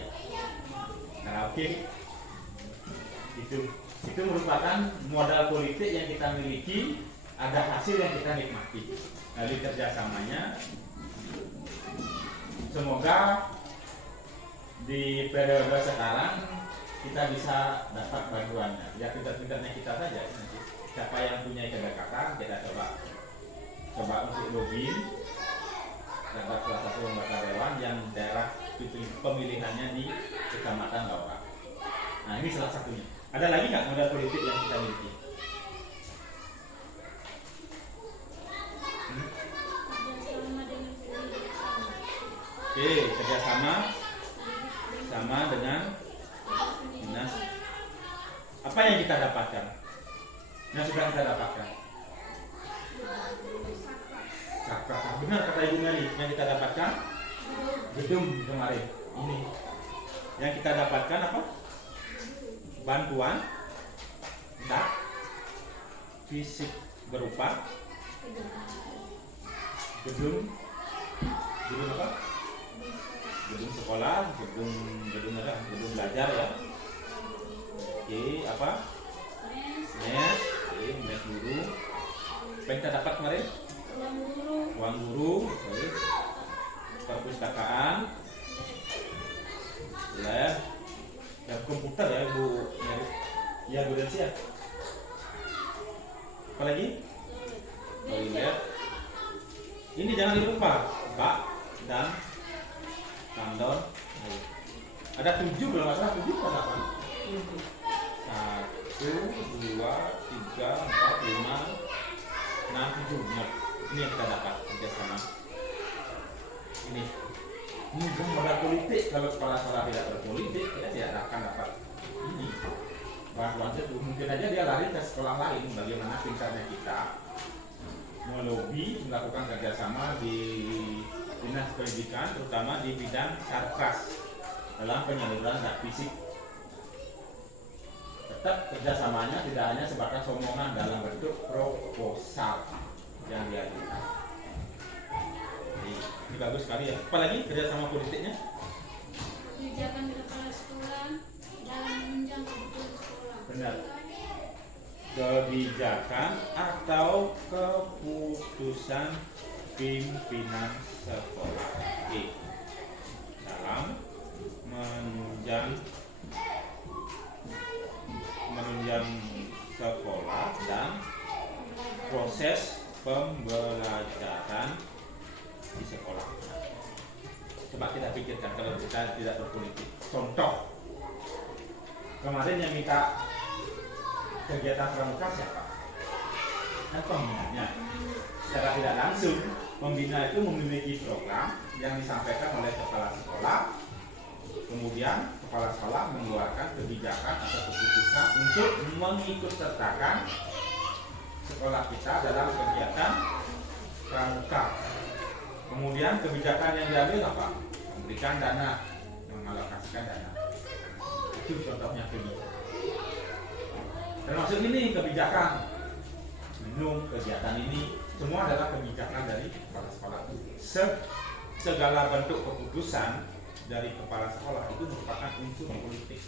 Karaoke itu merupakan modal politik yang kita miliki, ada hasil yang kita nikmati. Dari kerjasamanya, semoga di periode sekarang kita bisa dapat bantuannya. Ya pintar-pintarnya kita saja nanti. Siapa yang punya kedekatan kita coba untuk lobby dapat salah satu anggota dewan yang daerah pemilihannya di Kecamatan Laura. Nah ini salah satunya. Ada lagi nggak modal politik yang kita miliki? Oke, kerjasama dengan dinas. Apa yang kita dapatkan? Yang sudah kita dapatkan. Sakra, benar kata Ibu Meli. Yang kita dapatkan gedung kemarin. Ini. Yang kita dapatkan apa? Bantuan fisik berupa gedung apa? Gedung sekolah, gedung belajar ya. Oke, apa? Mes guru. Apa yang kita dapat kemarin? Uang guru, perpustakaan, lab, komputer ya Bu. Ya Bu Delsi ya. Apa lagi? Toilet. Ini jangan lupa bak dan tandon. Ada 7 belum masalah 7 atau apa? 1, 2, 3, 4, 5, 6, 7. Nah, ini yang kita dapat kerjasama. Ini bukan modal politik. Kalau kepala sekolah tidak berpolitik, ya tidak akan dapat ini. Bantuan itu mungkin aja dia lari ke sekolah lain. Bagaimana pintarnya kita melobi, melakukan kerjasama di dinas pendidikan, terutama di bidang sarkas dalam penyaluran zat fisik. Tetap kerjasamanya tidak hanya sebatas omongan dalam bentuk proposal yang diajukan. Ini bagus sekali ya. Apalagi kerjasama politiknya? Kebijakan kepala sekolah dalam menunjang kebutuhan sekolah. Benar. Kebijakan atau keputusan pimpinan sekolah dalam menunjang sekolah dan proses pembelajaran di sekolah. Coba kita pikirkan kalau kita tidak berpolitik. Contoh, kemarin yang minta kegiatan pramuka siapa? Kan pembinanya. Secara tidak langsung, pembina itu memiliki program yang disampaikan oleh kepala sekolah Kemudian kepala sekolah mengeluarkan kebijakan atau keputusan untuk mengikut sertakan sekolah kita dalam kegiatan pramuka. Kemudian kebijakan yang diambil apa? Memberikan dana, mengalokasikan dana. Itu contohnya kebijakan. Termasuk ini kebijakan minum, kegiatan ini semua adalah kebijakan dari kepala sekolah. Segala bentuk keputusan dari kepala sekolah itu merupakan unsur politik.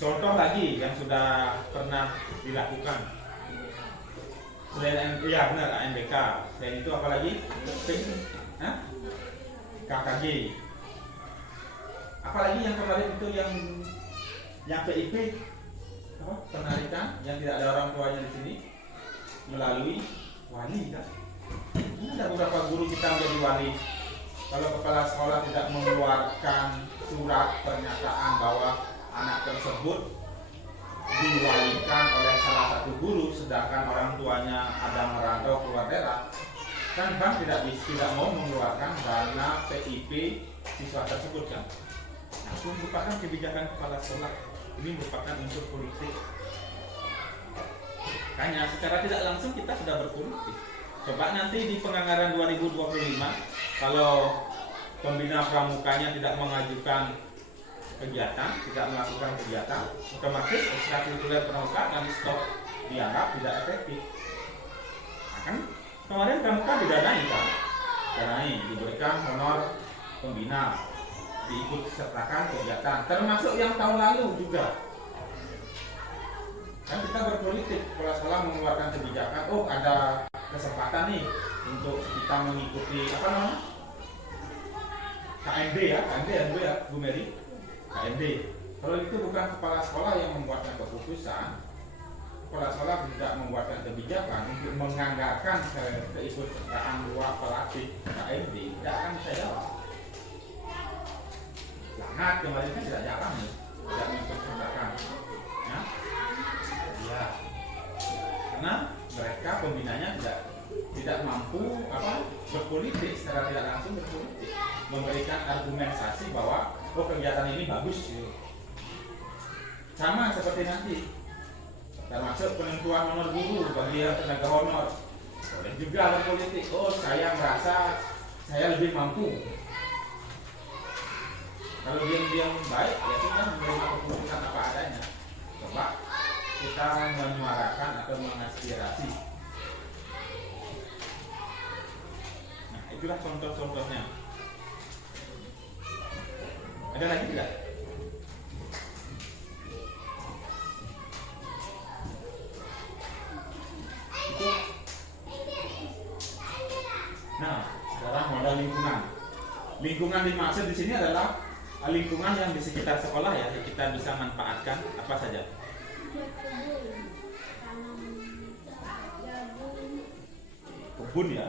Contoh lagi yang sudah pernah dilakukan selain benar ANBK, selain itu apa lagi? KKG. Apalagi yang kemarin itu yang PIP apa? Penarikan yang tidak ada orang tuanya di sini melalui wali kan? Ini ada beberapa guru kita menjadi wali. Kalau kepala sekolah tidak mengeluarkan surat pernyataan bahwa anak tersebut diwalikan oleh salah satu guru, sedangkan orang tuanya ada merantau keluar daerah, kan tidak mau mengeluarkan dana PIP siswa tersebut kan? Nah, itu merupakan kebijakan kepala sekolah. Ini merupakan unsur politik. Makanya secara tidak langsung kita sudah berpolitik. Coba nanti di penganggaran 2025 kalau pembina pramukanya tidak mengajukan kegiatan, tidak melakukan kegiatan, otomatis ekstrakurikuler pramuka akan stop, dianggap tidak efektif. Nah, kan kemarin pramuka didanai kan? Didanai, diberikan honor pembina, diikut sertakan kegiatan, termasuk yang tahun lalu juga. Kan kita berpolitik, kepala sekolah mengeluarkan kebijakan, oh ada kesempatan nih untuk kita mengikuti apa namanya? KMD ya, Bu Mary. KMD. Kalau itu bukan kepala sekolah yang membuatkan keputusan, kepala sekolah tidak membuatkan kebijakan untuk menganggarkan keikutsertaan dua pelatih KMD, tidak akan bisa jawab. Sangat kemarin kan tidak jalan nih, tidak mengikutsertakan. Ya, karena mereka pembinanya tidak mampu berpolitik secara tidak langsung berpolitik, memberikan argumentasi bahwa oh kegiatan ini bagus. Sama seperti nanti termasuk penentuan honor guru bagi yang tenaga honor, boleh juga berpolitik. Oh saya merasa saya lebih mampu. Kalau diam-diam baik ya sudah menerima keputusan apa adanya. Coba kita menyuarakan atau mengaspirasi. Nah itulah contoh-contohnya. Ada lagi tidak? Itu. Nah, sekarang modal lingkungan. Lingkungan dimaksud di sini adalah lingkungan yang di sekitar sekolah ya, yang kita bisa manfaatkan apa saja. Kebun ya.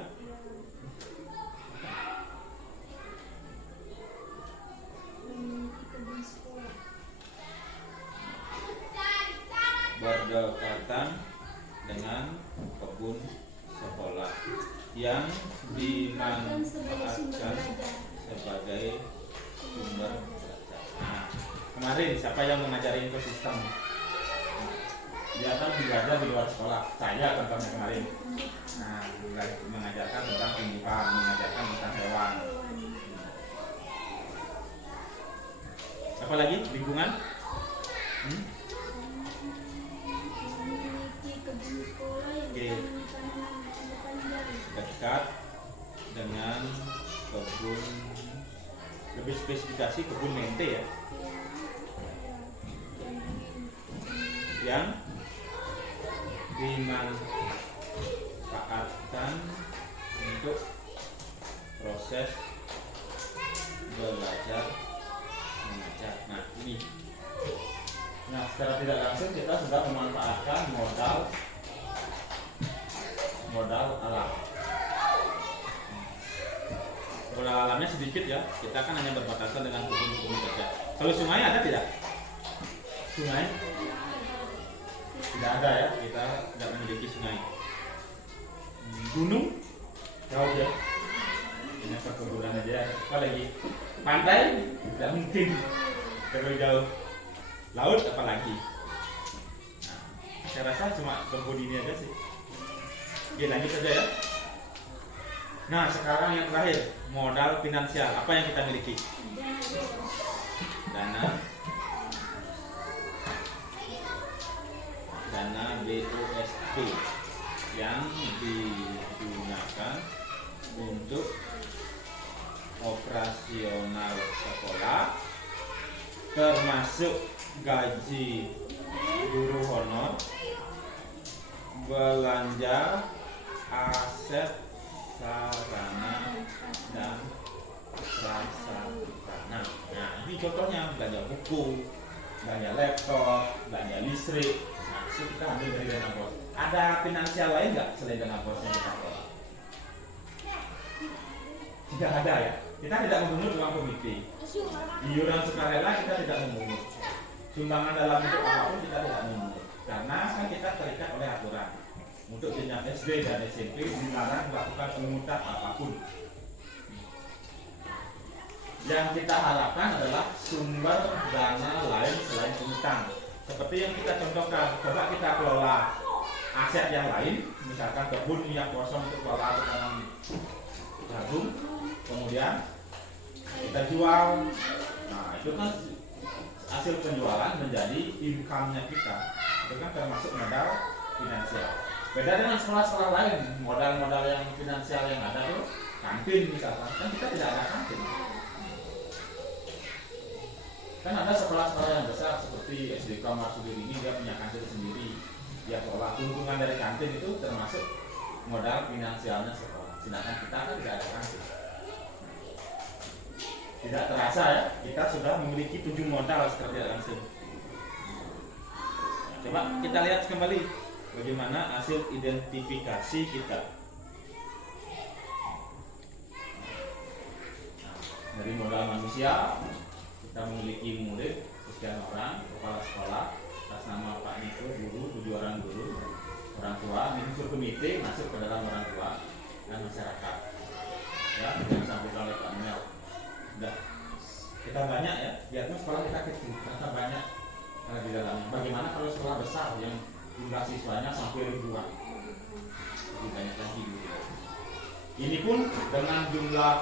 Berdekatan dengan kebun sekolah yang dimanfaatkan sebagai sumber belajar. Nah, kemarin siapa yang mengajari ekosistem? Dia kan belajar di luar sekolah. Saya contohnya kemarin. Nah, mengajarkan tentang tumbuhan, mengajarkan tentang hewan. Apa lagi? Lingkungan? Dekat dengan kebun, lebih spesifikasi kebun mente ya, yang dimanfaatkan untuk proses belajar mengajar. Nah ini, secara tidak langsung kita sudah memanfaatkan modal alam. Modal alamnya sedikit ya, kita kan hanya berbatasan dengan kebun-kebun saja. Kalau sungai ada tidak? Sungai? Tidak ada ya, kita tidak memiliki sungai. Gunung? Jauh ya. Hanya perkebunan aja. Apa lagi? Pantai? Tidak mungkin. terlalu jauh laut apalagi. Nah, saya rasa cuma tempuh ini aja sih. Oke, lanjut saja ya. Nah, sekarang yang terakhir, modal finansial. Apa yang kita miliki? Dana BOSP yang digunakan untuk operasional sekolah, termasuk gaji guru honor, belanja aset sarana dan prasarana. Nah, ini contohnya belanja buku, belanja laptop, belanja listrik. Nah, itu kita ambil dari dana bos. Ada finansial lain nggak selain dana bos yang kita kelola? Tidak ada ya. Kita tidak memungut uang komite. Iuran sukarela kita tidak memungut. Sumbangan dalam bentuk apapun kita tidak memungut. Karena kan kita terikat oleh aturan. Untuk jenjang SD dan SMP dilarang melakukan pemungutan apapun. Yang kita harapkan adalah sumber dana lain selain utang. Seperti yang kita contohkan, coba kita kelola aset yang lain, misalkan kebun yang kosong untuk kelola tanam jagung, kemudian kita jual. Nah, itu kan hasil penjualan menjadi income-nya kita. Itu kan termasuk modal finansial. Beda dengan sekolah-sekolah lain, modal-modal yang finansial yang ada tuh kantin misalkan, kan kita tidak ada kantin. Kan ada sekolah-sekolah yang besar seperti SDK Marsudi ini, dia punya kantin sendiri, dia kelola. Keuntungan dari kantin itu termasuk modal finansialnya sekolah. Sedangkan kita kan tidak ada kantin. Tidak terasa ya, kita sudah memiliki 7 modal secara langsung. Coba kita lihat kembali bagaimana hasil identifikasi kita. Dari modal manusia, kita memiliki murid sekian orang, kepala sekolah, atas nama Pak Niko, guru, 7 orang guru, orang tua, unsur komite masuk ke dalam orang tua dan masyarakat. Ya, yang disampaikan oleh Pak Mel. Udah, kita banyak ya, biarpun sekolah kita kecil, ternyata banyak di dalamnya. Bagaimana kalau sekolah besar yang jumlah siswanya sampai ribuan, lebih banyak lagi dulu. Ini pun dengan jumlah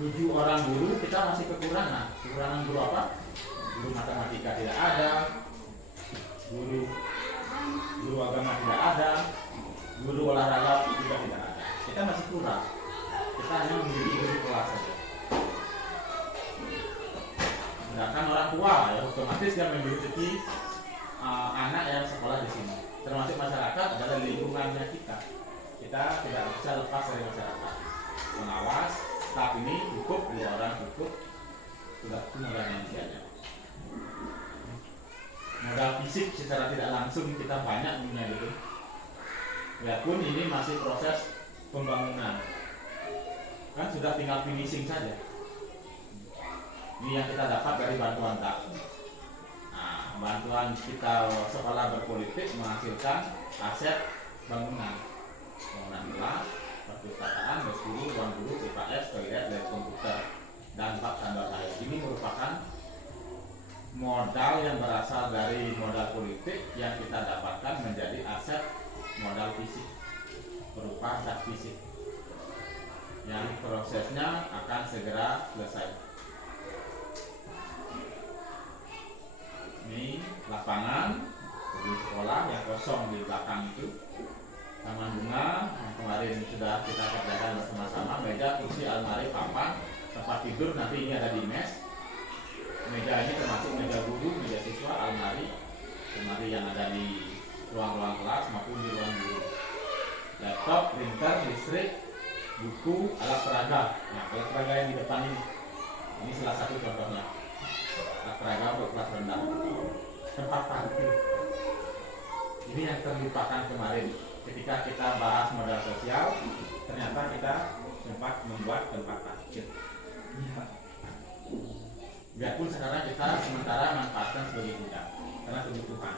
7 orang guru kita masih kekurangan. Kekurangan guru apa? Guru matematika tidak ada, guru agama tidak ada, guru olahraga juga tidak ada. Kita masih kurang. Kita hanya memiliki guru kelas saja. Sedangkan orang tua ya otomatis dia memiliki anak yang sekolah di sini. Termasuk masyarakat adalah lingkungannya kita. Kita tidak bisa lepas dari masyarakat. Pengawas, staf ini cukup, 2 orang cukup, sudah itu modal manusianya. Modal fisik secara tidak langsung kita banyak punya gitu. Walaupun ini masih proses pembangunan. Kan sudah tinggal finishing saja. Ini yang kita dapat dari bantuan tak. Nah, bantuan kita sekolah berpolitik menghasilkan aset bangunan kelas, perpustakaan, bus guru, ruang guru, IPS, toilet, lab komputer, dan bak tambah air. Ini merupakan modal yang berasal dari modal politik yang kita dapatkan menjadi aset modal fisik berupa zat fisik yang prosesnya akan segera selesai. Ini lapangan di sekolah yang kosong di belakang itu, taman bunga yang kemarin sudah kita kerjakan bersama-sama, meja, kursi, almari, papan, tempat tidur nanti ini ada di mes. Meja ini termasuk meja guru, meja siswa, almari yang ada di ruang-ruang kelas maupun di ruang guru. Laptop, printer, listrik, buku, alat peraga. Nah, alat peraga yang di depan ini salah satu contohnya. Alat peraga untuk kelas rendah. Tempat parkir. Ini yang terlupakan kemarin. Ketika kita bahas modal sosial, ternyata kita sempat membuat tempat parkir. Ya. Biarpun sekarang kita sementara manfaatkan sebagai gudang karena kebutuhan.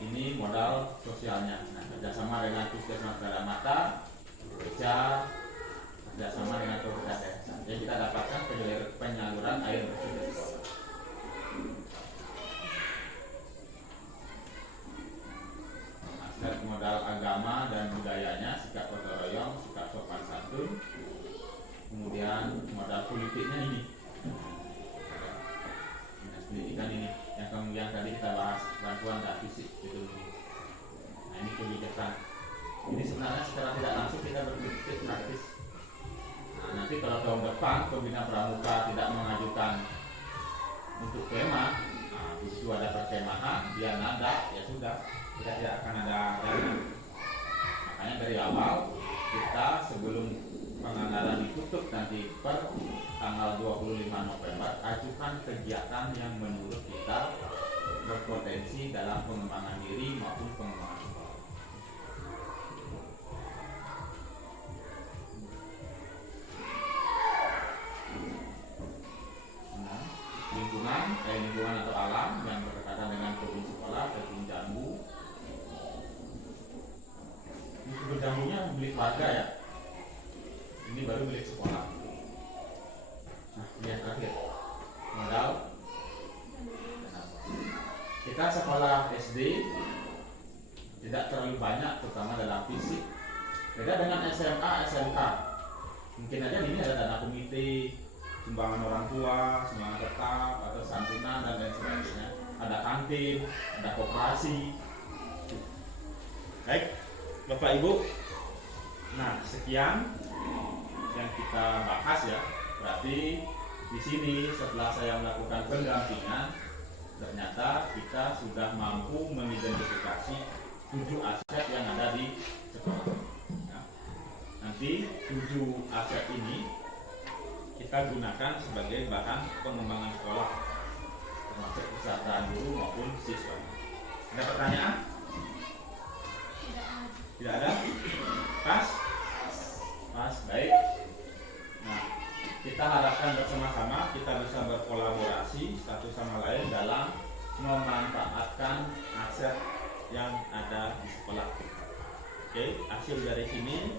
Ini modal sosialnya. Nah, kerjasama dengan Puskesmas Gada Mata, gereja, kerjasama dengan pemerintah desa. yang kita dapatkan penyaluran air bersih di sekolah. Aspek modal agama dan budayanya, sikap gotong royong, sikap sopan santun. Kemudian modal politiknya ini, dinas pendidikan ini, yang kemudian tadi kita bahas bantuan dan fisik gitu. Nah ini kebijakan. Ini sebenarnya secara tidak langsung kita berpikir praktis. Nah, nanti kalau tahun depan pembina pramuka tidak mengajukan untuk kemah, nah, itu ada perkemahan, dia nada, ya sudah, kita tidak akan ada dana. Makanya dari awal kita sebelum penganggaran ditutup nanti per tanggal 25 November, ajukan kegiatan yang menurut kita berpotensi dalam pengembangan diri maupun pengembangan sekolah. Nah, lingkungan atau alam yang berdekatan dengan kebun sekolah, kebun jambu. Ini kebun jambunya milik warga ya. Ini baru milik sekolah. Nah, ini yang terakhir, modal. Kita sekolah SD tidak terlalu banyak, terutama dalam fisik. Beda dengan SMA, SMK. Mungkin aja ini ada dana komite, sumbangan orang tua, sumbangan tetap atau santunan dan lain sebagainya. Ada kantin, ada koperasi. Baik, Bapak Ibu. Nah, sekian yang kita bahas ya. Berarti di sini setelah saya melakukan pendampingan, ternyata kita sudah mampu mengidentifikasi 7 aspek yang ada di sekolah. Nah, nanti 7 aspek ini kita gunakan sebagai bahan pengembangan sekolah, termasuk pesertaan guru maupun siswa. Ada pertanyaan? Tidak ada? Pas? Pas, baik. Nah, kita harapkan bersama-sama kita bisa berkolaborasi satu sama lain dalam memanfaatkan aset yang ada di sekolah. Oke, hasil dari sini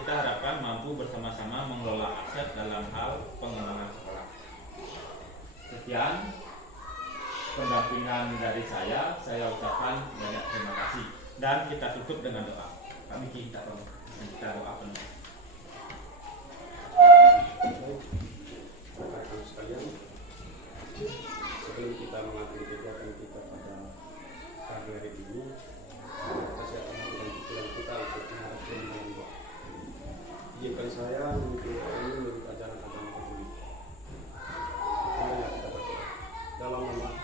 kita harapkan mampu bersama-sama mengelola aset dalam hal pengembangan sekolah. Sekian pendampingan dari saya ucapkan banyak terima kasih dan kita tutup dengan doa. Kami kita doa penuh. Rekan-rekan sekalian, sebelum kita mengakhiri kegiatan kita pada pagi hari ini, kita siapkan dengan pikiran kita untuk menghadap dengan doa. Izinkan saya menuju ini menurut ajaran agama Katolik. Kemudian kita berdoa dalam nama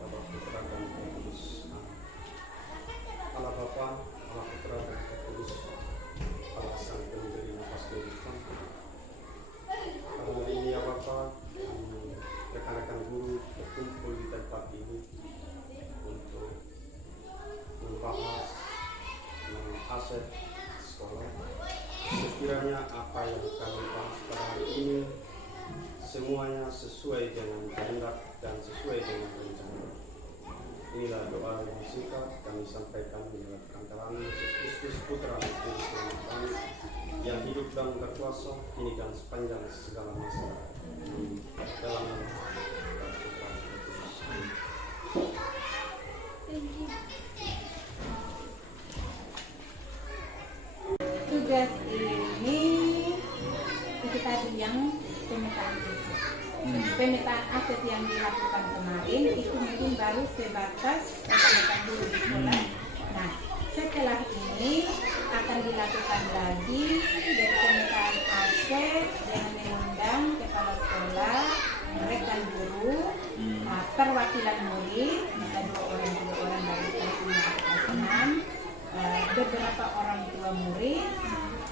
Bapa, Putra dan Roh Kudus. Allah Bapa, Allah Putra dan Roh Kudus, Allah Sang Pemberi nafas kehidupan. Pada hari ini ya Bapa, rekan-rekan guru berkumpul di tempat ini untuk membahas mengenai aset sekolah. Sekiranya apa yang kami bahas pada hari ini semuanya sesuai dengan kehendak dan sesuai dengan rencana. Inilah doa yang singkat kami sampaikan melalui perantaraan Yesus Kristus Putra Misteri Selamat kami yang hidup dan berkuasa kini dan sepanjang segala masa. Dalam nama dan Putra dan Kudus. Tugas ini itu tadi yang pemetaan aset yang dilakukan kemarin itu mungkin baru sebatas pemetaan dulu di sekolah. Nah, setelah ini akan dilakukan lagi dari pemetaan aset dengan mengundang kepala sekolah, rekan guru, perwakilan murid, bisa 2 orang, 3 orang dari kelas 5 atau kelas 6, beberapa orang tua murid,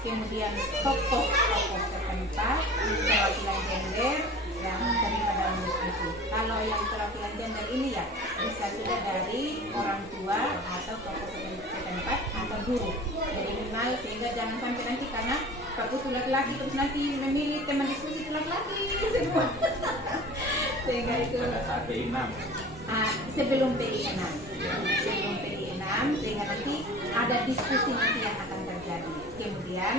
kemudian tokoh setempat, perwakilan gender yang terlibat dalam diskusi. Kalau yang perwakilan gender ini ya bisa sudah dari orang tua atau tokoh setempat atau guru. Jadi minimal sehingga jangan sampai nanti karena Pak Putu laki-laki terus nanti memilih teman diskusi itu laki-laki semua. Sehingga itu pada saat PI 6. sebelum PI 6. Sebelum PI 6 sehingga nanti ada diskusi nanti yang akan terjadi. Kemudian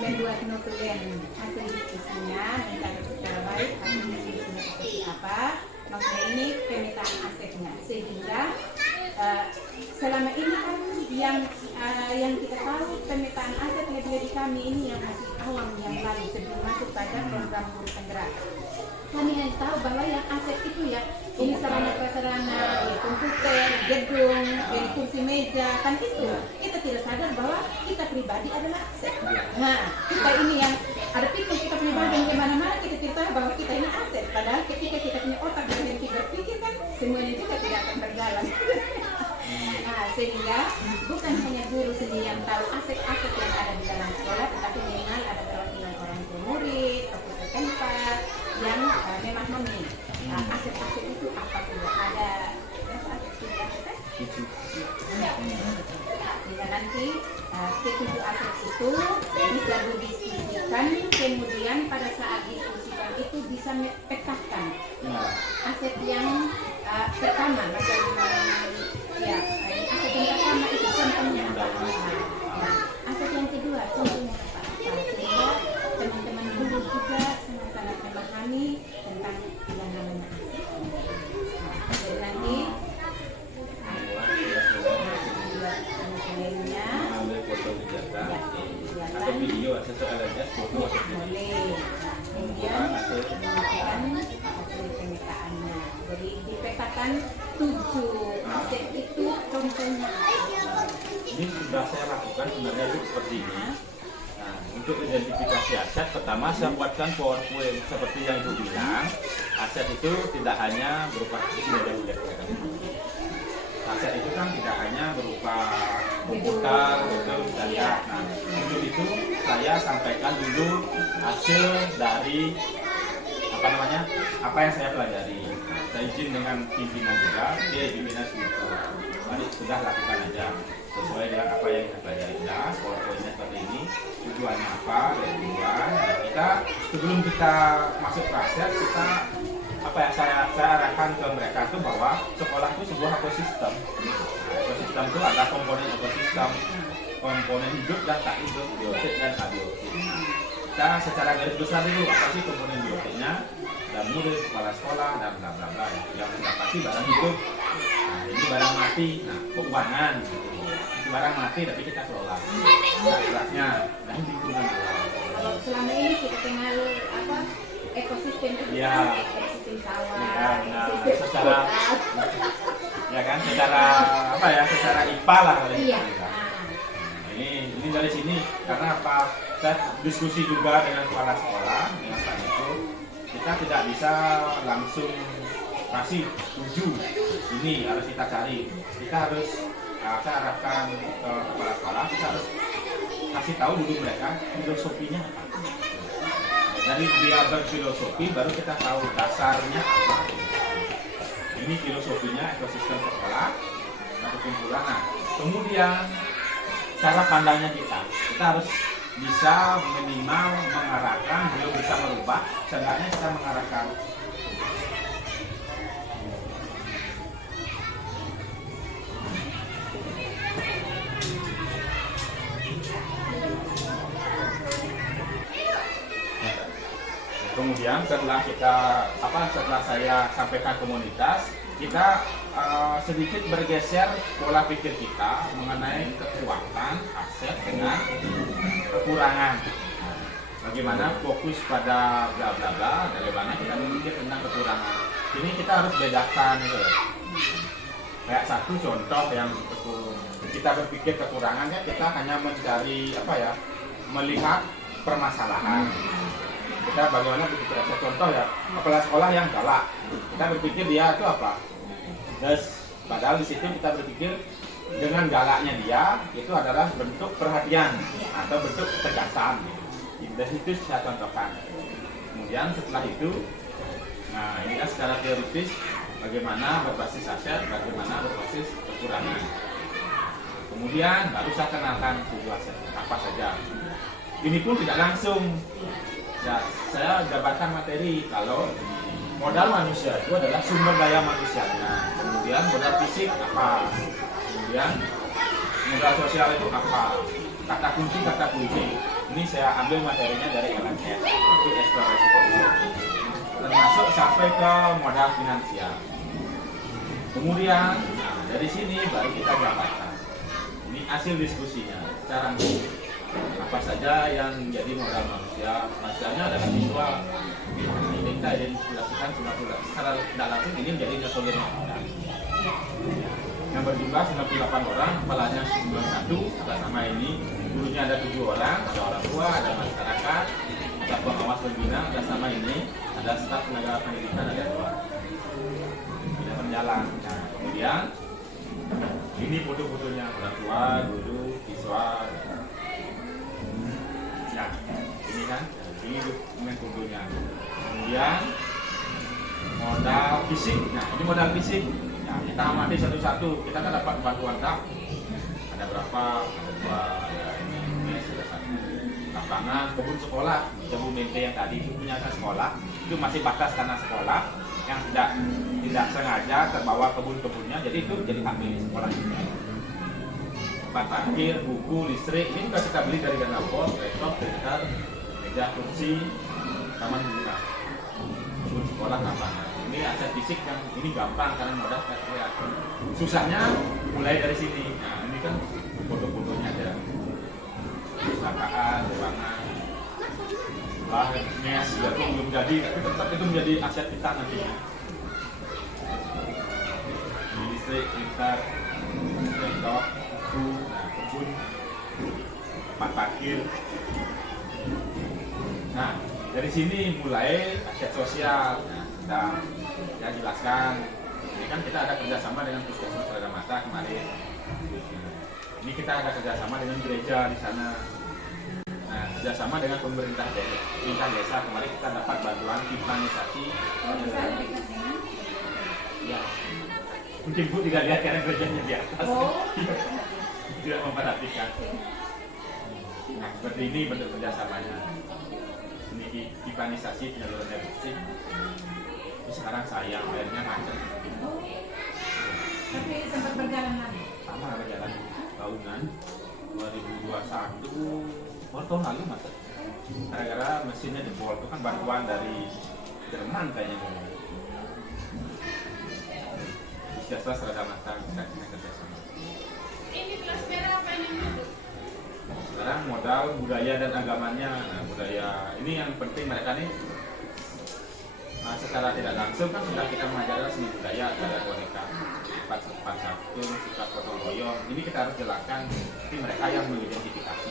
membuat notulen hasil diskusinya, mencari secara baik hasil diskusinya seperti apa. Maksudnya ini pemetaan asetnya, sehingga selama ini kan yang kita tahu pemetaan aset lebih-lebih kami ini yang masih awam yang lalu sebelum masuk pada program guru penggerak. Kami yang tahu bahwa yang aset itu ya ini sarana prasarana, ya, komputer, gedung, kursi meja, kan itu kita tidak sadar bahwa kita pribadi adalah aset. Nah, kita ini yang ada pikir kita pribadi yang kemana-mana kita cerita bahwa kita ini aset. Padahal ketika kita punya otak dan kita berpikir kan semuanya juga tidak akan berjalan. Nah, sehingga bukan hanya guru sendiri yang tahu aset-aset yang ada di dalam sekolah, tetapi minimal ada perwakilan orang tua murid, tokoh setempat yang memahami aset-aset itu apa saja. Ada berapa aset sudah kan? Sehingga nanti ketujuh aset itu bisa didiskusikan, kemudian pada saat diskusikan itu bisa petakan aset yang pertama, macam ya, aset yang pertama itu contohnya apa? Nah, aset yang kedua contohnya apa? Sehingga teman-teman guru juga sangat-sangat memahami tentang yang namanya aset. Jadi nanti ambil foto ijazah atau video sesuai aja foto boleh. Kemudian hasil pemetaannya. Jadi dipetakan 7 aset itu contohnya. ini sudah saya lakukan sebenarnya itu seperti ini. Nah, untuk identifikasi aset pertama saya buatkan PowerPoint seperti yang Ibu bilang. Aset itu tidak hanya berupa aset itu kan tidak hanya berupa komputer, gedung, data. Nah, untuk itu saya sampaikan dulu hasil dari apa yang saya pelajari. Saya izin dengan pimpinan juga, pimpinan sudah lakukan aja sesuai dengan apa yang kita pelajari. Nah, poin-poinnya seperti ini, tujuannya apa, tujuan. Kita sebelum kita masuk praktek kita saya arahkan ke mereka itu bahwa sekolah itu sebuah ekosistem. Nah, ekosistem itu ada komponen ekosistem, komponen hidup dan tak hidup, biotik dan abiotik. Kita secara garis besar dulu apa sih komponen biotiknya, dan murid, kepala sekolah dan bla bla bla. Yang sudah pasti barang hidup. Nah, ini barang mati, nah keuangan. Itu barang mati tapi kita kelola. Geraknya dan lingkungan alam. Kalau selama ini kita kenal apa ekosistem itu ya, ekosistem sawah, ya, nah, ekosistem secara ya kan secara IPA lah iya. Nah, ini dari sini karena apa, saya diskusi juga dengan kepala sekolah dengan Pak itu, kita tidak bisa langsung kasih 7 ini harus kita cari, kita harus saya arahkan ke kepala sekolah, kita harus kasih tahu dulu mereka filosofinya apa. Dari dia berfilosofi baru kita tahu dasarnya apa. Ini filosofinya ekosistem sekolah, satu kumpulan. Nah, kemudian cara pandangnya kita harus bisa minimal mengarahkan, belum bisa merubah, seenggaknya kita mengarahkan. Kemudian setelah saya sampaikan komunitas, kita sedikit bergeser pola pikir kita mengenai kekuatan aset dengan kekurangan. Bagaimana fokus pada bla bla bla, bagaimana kita memikir tentang kekurangan. Ini kita harus bedakan gitu. Kayak satu contoh yang kita berpikir kekurangan kan kita hanya mencari melihat permasalahan. Kita bagaimana berpikir, contoh ya, kepala sekolah yang galak, kita berpikir dia itu apa? Padahal di situ kita berpikir dengan galaknya dia itu adalah bentuk perhatian atau bentuk ketegasan. Dan itu saya contohkan. Kemudian setelah itu, nah ini kan secara teoritis bagaimana berbasis aset, bagaimana berbasis kekurangan. Kemudian baru saya kenalkan 7 aset apa saja. Ini pun tidak langsung. Ya, saya jabarkan materi kalau modal manusia itu adalah sumber daya manusianya, kemudian modal fisik apa, kemudian modal sosial itu apa? Kata kunci. Ini saya ambil materinya dari LMS, itu eksplorasi konsep. Termasuk sampai ke modal finansial. Kemudian, nah, dari sini baru kita jabarkan. Ini hasil diskusinya. Secara apa saja yang menjadi modal manusia, manusianya adalah visual. Ini kita identifikasikan secara tidak langsung ini menjadi metode yang berjumlah 98 orang, kepalanya 91, sama ini, gurunya ada 7 orang, ada orang tua, ada masyarakat, ada pengawas pembina, ada sama ini, ada staf tenaga pendidikan, ada 2. Tidak berjalan. Nah, kemudian ini foto-fotonya orang tua, guru, siswa. Ya, ini kan, ini dokumen fotonya. Kemudian modal fisik. Nah, ini modal fisik. Ya, kita amati satu-satu. Kita kan dapat bantuan DAP. Ada berapa? Ya, ini sudah satu. Lapangan kebun sekolah. Jambu mente yang tadi itu punya sekolah. Itu masih batas tanah sekolah yang tidak sengaja terbawa kebun-kebunnya. Jadi itu jadi hak milik sekolah juga. Tempat parkir, buku, listrik. Ini juga kita beli dari dana pos, laptop, printer, meja, kursi, taman hiburan. Kebun sekolah lapangan. Ini aset fisik yang ini gampang karena mudah terlihat. Susahnya mulai dari sini. Nah, ini kan foto-fotonya aja. Kecelakaan, ruangan, mes, ya itu belum jadi, tapi tetap itu menjadi aset kita nantinya. Listrik, printer, laptop, buku, nah, kebun, tempat parkir. Nah, dari sini mulai aset sosial. Nah, ya jelaskan. Ini kan kita ada kerjasama dengan Puskesmas Radha Mata kemarin. Ini kita ada kerjasama dengan gereja di sana. Nah, kerjasama dengan pemerintah desa kemarin kita dapat bantuan pipanisasi. Ya, mungkin Bu tidak lihat karena gerejanya di atas. Tidak memperhatikan. Nah, seperti ini bentuk kerjasamanya. Ini pipanisasi penyaluran air bersih. Sekarang saya airnya macet. Tapi sempat berjalan lagi. Sama berjalan tahunan 2021 tahun lalu macet. Gara-gara mesinnya jebol itu kan bantuan dari Jerman kayaknya. Puskesmas Radha Mata kita kerjasama. Ini kelas merah apa ini? Sekarang modal budaya dan agamanya. Nah, budaya ini yang penting mereka nih. Secara tidak langsung kan sudah kita mengajarkan seni budaya, ada boneka, empat satu, sikap gotong royong. Ini kita harus jelaskan, tapi mereka yang mengidentifikasi.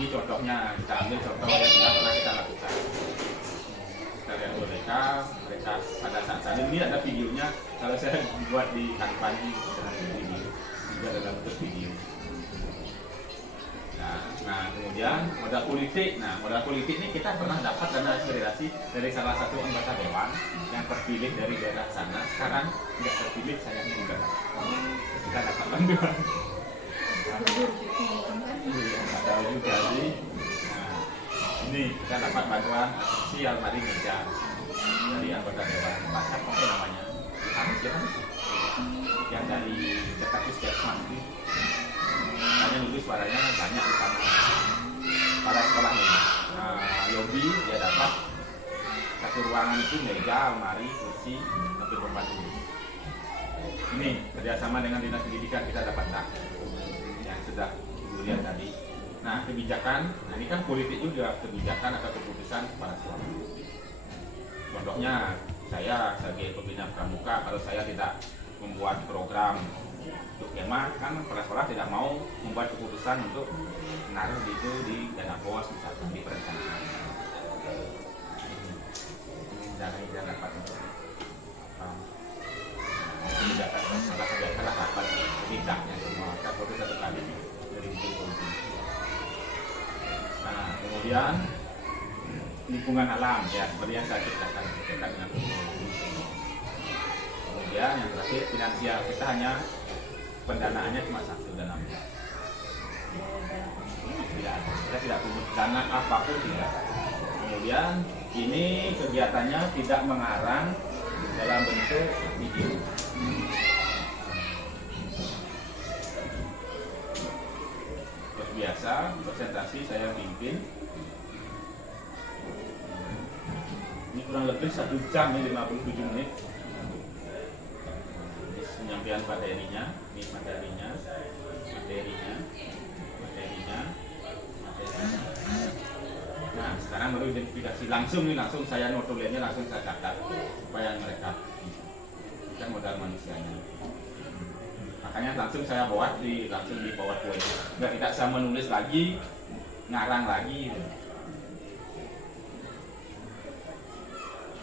Ini contohnya, kita ambil contoh yang sudah pernah kita lakukan. Kita lihat boneka, mereka pada saat ini ada videonya. Kalau saya buat di kampanye video, juga dalam bentuk video. Nah, kemudian modal politik. Nah, modal politik ini kita pernah dapat dana aspirasi dari salah satu anggota dewan yang terpilih dari daerah sana. Sekarang tidak terpilih, sayangnya juga. Kita dapat bantuan. Nggak tahu juga sih. Nah, ini kita dapat bantuan asumsi almari meja dari anggota dewan. Pasak apa namanya? Hamis ya kan? Yang dari cetak puskesmas itu. Hanya nulis suaranya banyak di sana. Pada sekolah ini, lobby dia dapat satu ruangan itu meja, almari, kursi, sampai pembantu. Ini kerjasama dengan dinas pendidikan kita dapat yang sudah ibu lihat tadi. Nah, kebijakan, nah ini kan politik juga kebijakan atau keputusan kepala sekolah. Contohnya, saya sebagai pembina pramuka, kalau saya tidak membuat program untuk kemah, kan kepala sekolah tidak mau membuat keputusan untuk menaruh itu di dana pos misalkan di perencanaan. Dana yang tidak dapat untuk kebijakan salah kebijakan lah dapat tidaknya semua kita foto satu kali dari buku. Nah, kemudian lingkungan alam ya seperti yang saya ceritakan dekat dengan kemudian yang terakhir finansial, kita hanya pendanaannya cuma satu dana. Ya, kita tidak punya dana apapun tidak. Kemudian ini kegiatannya tidak mengarang dalam bentuk video. biasa presentasi saya pimpin. Ini kurang lebih 1 jam ya, 57 menit. Ini penyampaian materinya, ini materinya. Nah, sekarang baru identifikasi langsung saya notulennya langsung saya catat supaya mereka kan modal manusianya. Makanya langsung saya buat langsung di PowerPoint. Tidak saya menulis lagi, ngarang lagi.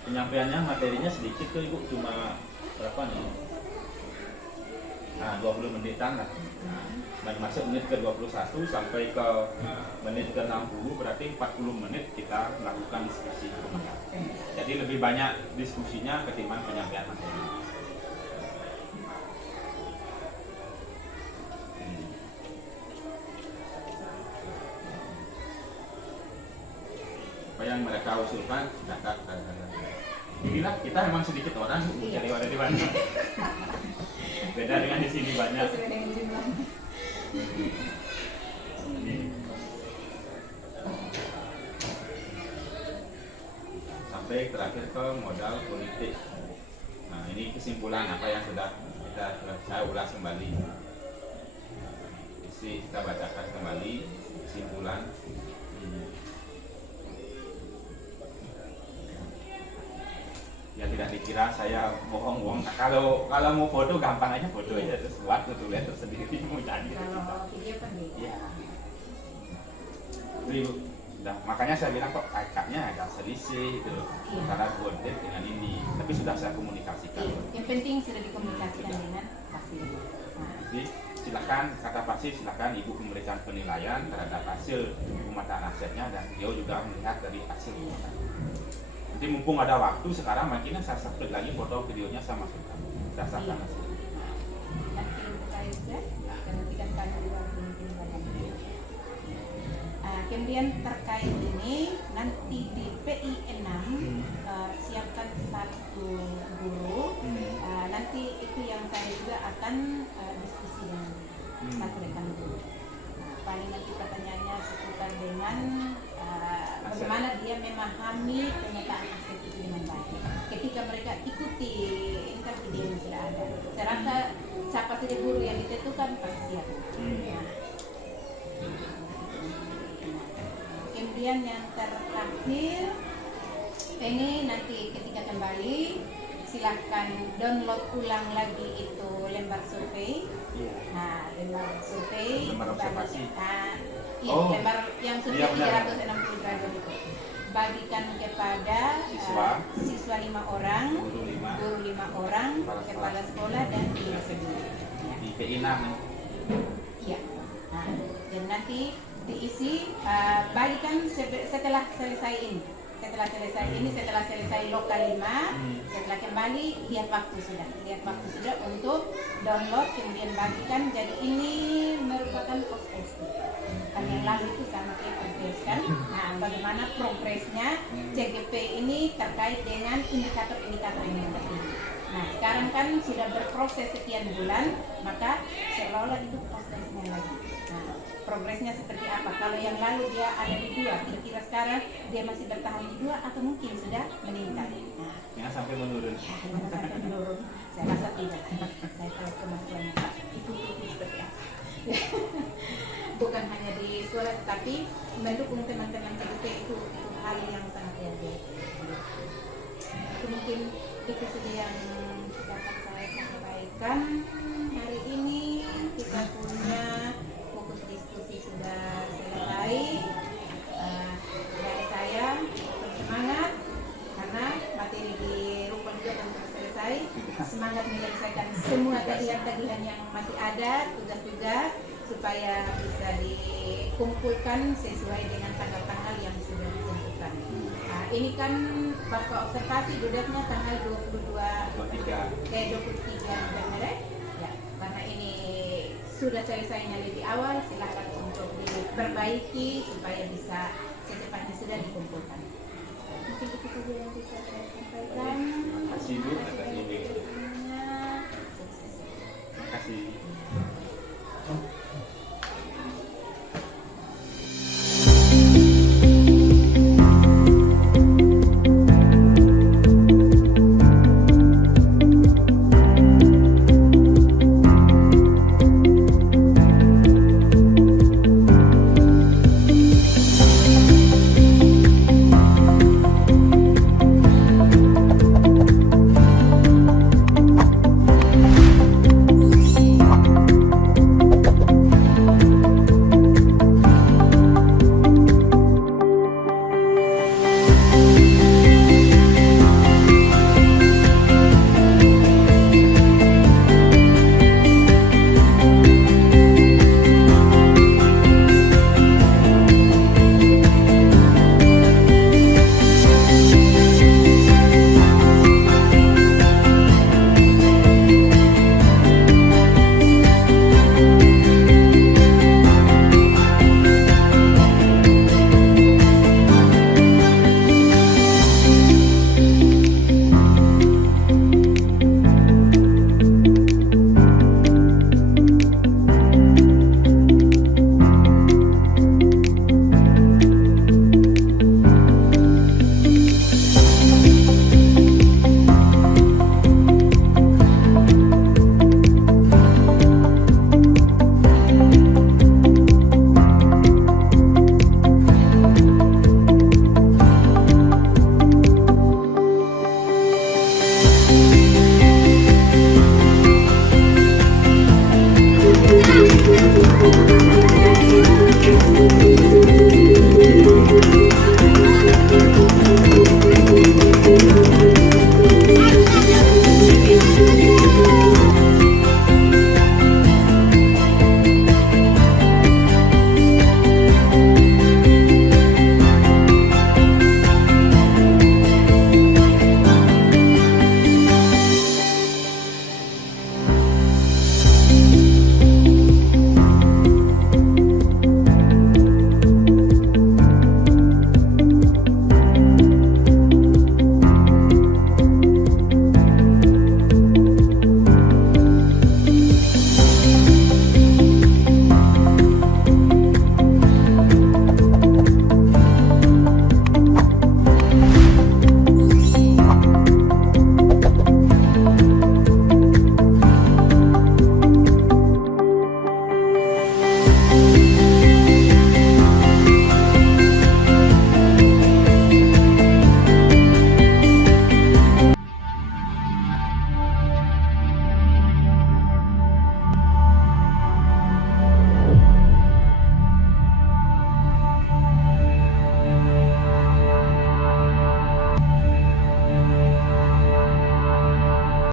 Penyampaiannya materinya sedikit tuh Ibu, cuma berapa nih? Nah, 20 menitan lah. Nah, masuk menit ke 21 sampai ke menit ke 60, berarti 40 menit kita melakukan diskusi. Jadi lebih banyak diskusinya ketimbang penyampaian materi. Apa yang mereka usulkan, catat. Inilah kita memang sedikit orang, cari wadah di mana. Beda dengan di sini banyak. Sampai terakhir ke modal politik. Nah, ini kesimpulan apa yang sudah saya ulas kembali. Kita bacakan kembali kesimpulan. Ya tidak dikira saya bohong-bohong. Nah, kalau mau foto gampang aja, foto aja terus buat tulis tersendiri mau jadi. Kalau video kan ya. Nah, makanya saya bilang kok kakaknya agak selisih itu karena bonded dengan ini. Tapi sudah saya komunikasikan. Yang penting sudah dikomunikasikan dengan pasien. Jadi silakan kata pasien, silakan Ibu memberikan penilaian terhadap hasil pemetaan asetnya dan beliau juga melihat dari hasil pemetaan. Jadi mumpung ada waktu sekarang makinnya saya submit lagi foto videonya sama sudah berdasarkan hasil. Kemudian terkait ini nanti di PI 6 siapkan 1 guru. Nanti itu yang saya juga akan diskusi dengan 1 rekan guru. Paling nanti pertanyaannya seputar dengan bagaimana dia memahami pemetaan aset itu dengan baik. Ketika mereka ikuti, ini kan videonya sudah ada. Saya rasa siapa saja guru yang ditentukan pasti siap. Kemudian yang terakhir, ini nanti ketika kembali silahkan download ulang lagi itu lembar survei. Nah, lembar survei, lembar observasi. Lembar yang survei 360 derajat itu. Bagikan kepada siswa 5 orang, guru 5 orang, kepala sekolah dan guru sendiri. Di PI 6. Iya. Nah, dan nanti diisi bagikan setelah selesai ini. Setelah selesai lokal 5, setelah kembali lihat waktu sudah untuk download kemudian bagikan. Jadi ini merupakan post SD. Kan yang lalu itu sama kayak progres kan. Nah, bagaimana progresnya CGP ini terkait dengan indikator-indikator yang penting. Nah, sekarang kan sudah berproses sekian bulan, maka seolah-olah itu prosesnya lagi. Nah, progresnya seperti apa? Kalau yang lalu dia ada di 2, kira-kira sekarang dia masih bertahan di 2 atau mungkin sudah meningkat. Nah, jangan sampai menurun. Saya rasa tidak. Saya tahu kemampuannya Pak. Itu seperti apa. Bukan hanya di sekolah, tetapi mendukung teman-teman CGP itu hal yang sangat biasa. Itu mungkin itu saja yang dapat saya sampaikan hari ini. Kita punya fokus diskusi sudah selesai. Dari saya bersemangat karena materi di Rukun juga sudah selesai. Semangat menyelesaikan semua tagihan-tagihan yang masih ada, tugas-tugas supaya bisa dikumpulkan sesuai dengan tanggal-tanggal yang sudah ditentukan. Nah, ini kan pasca observasi duduknya tanggal 23 November ya, karena ini sudah selesainya lebih awal, silakan untuk diperbaiki supaya bisa secepatnya sudah dikumpulkan. Mungkin itu saja yang bisa saya sampaikan.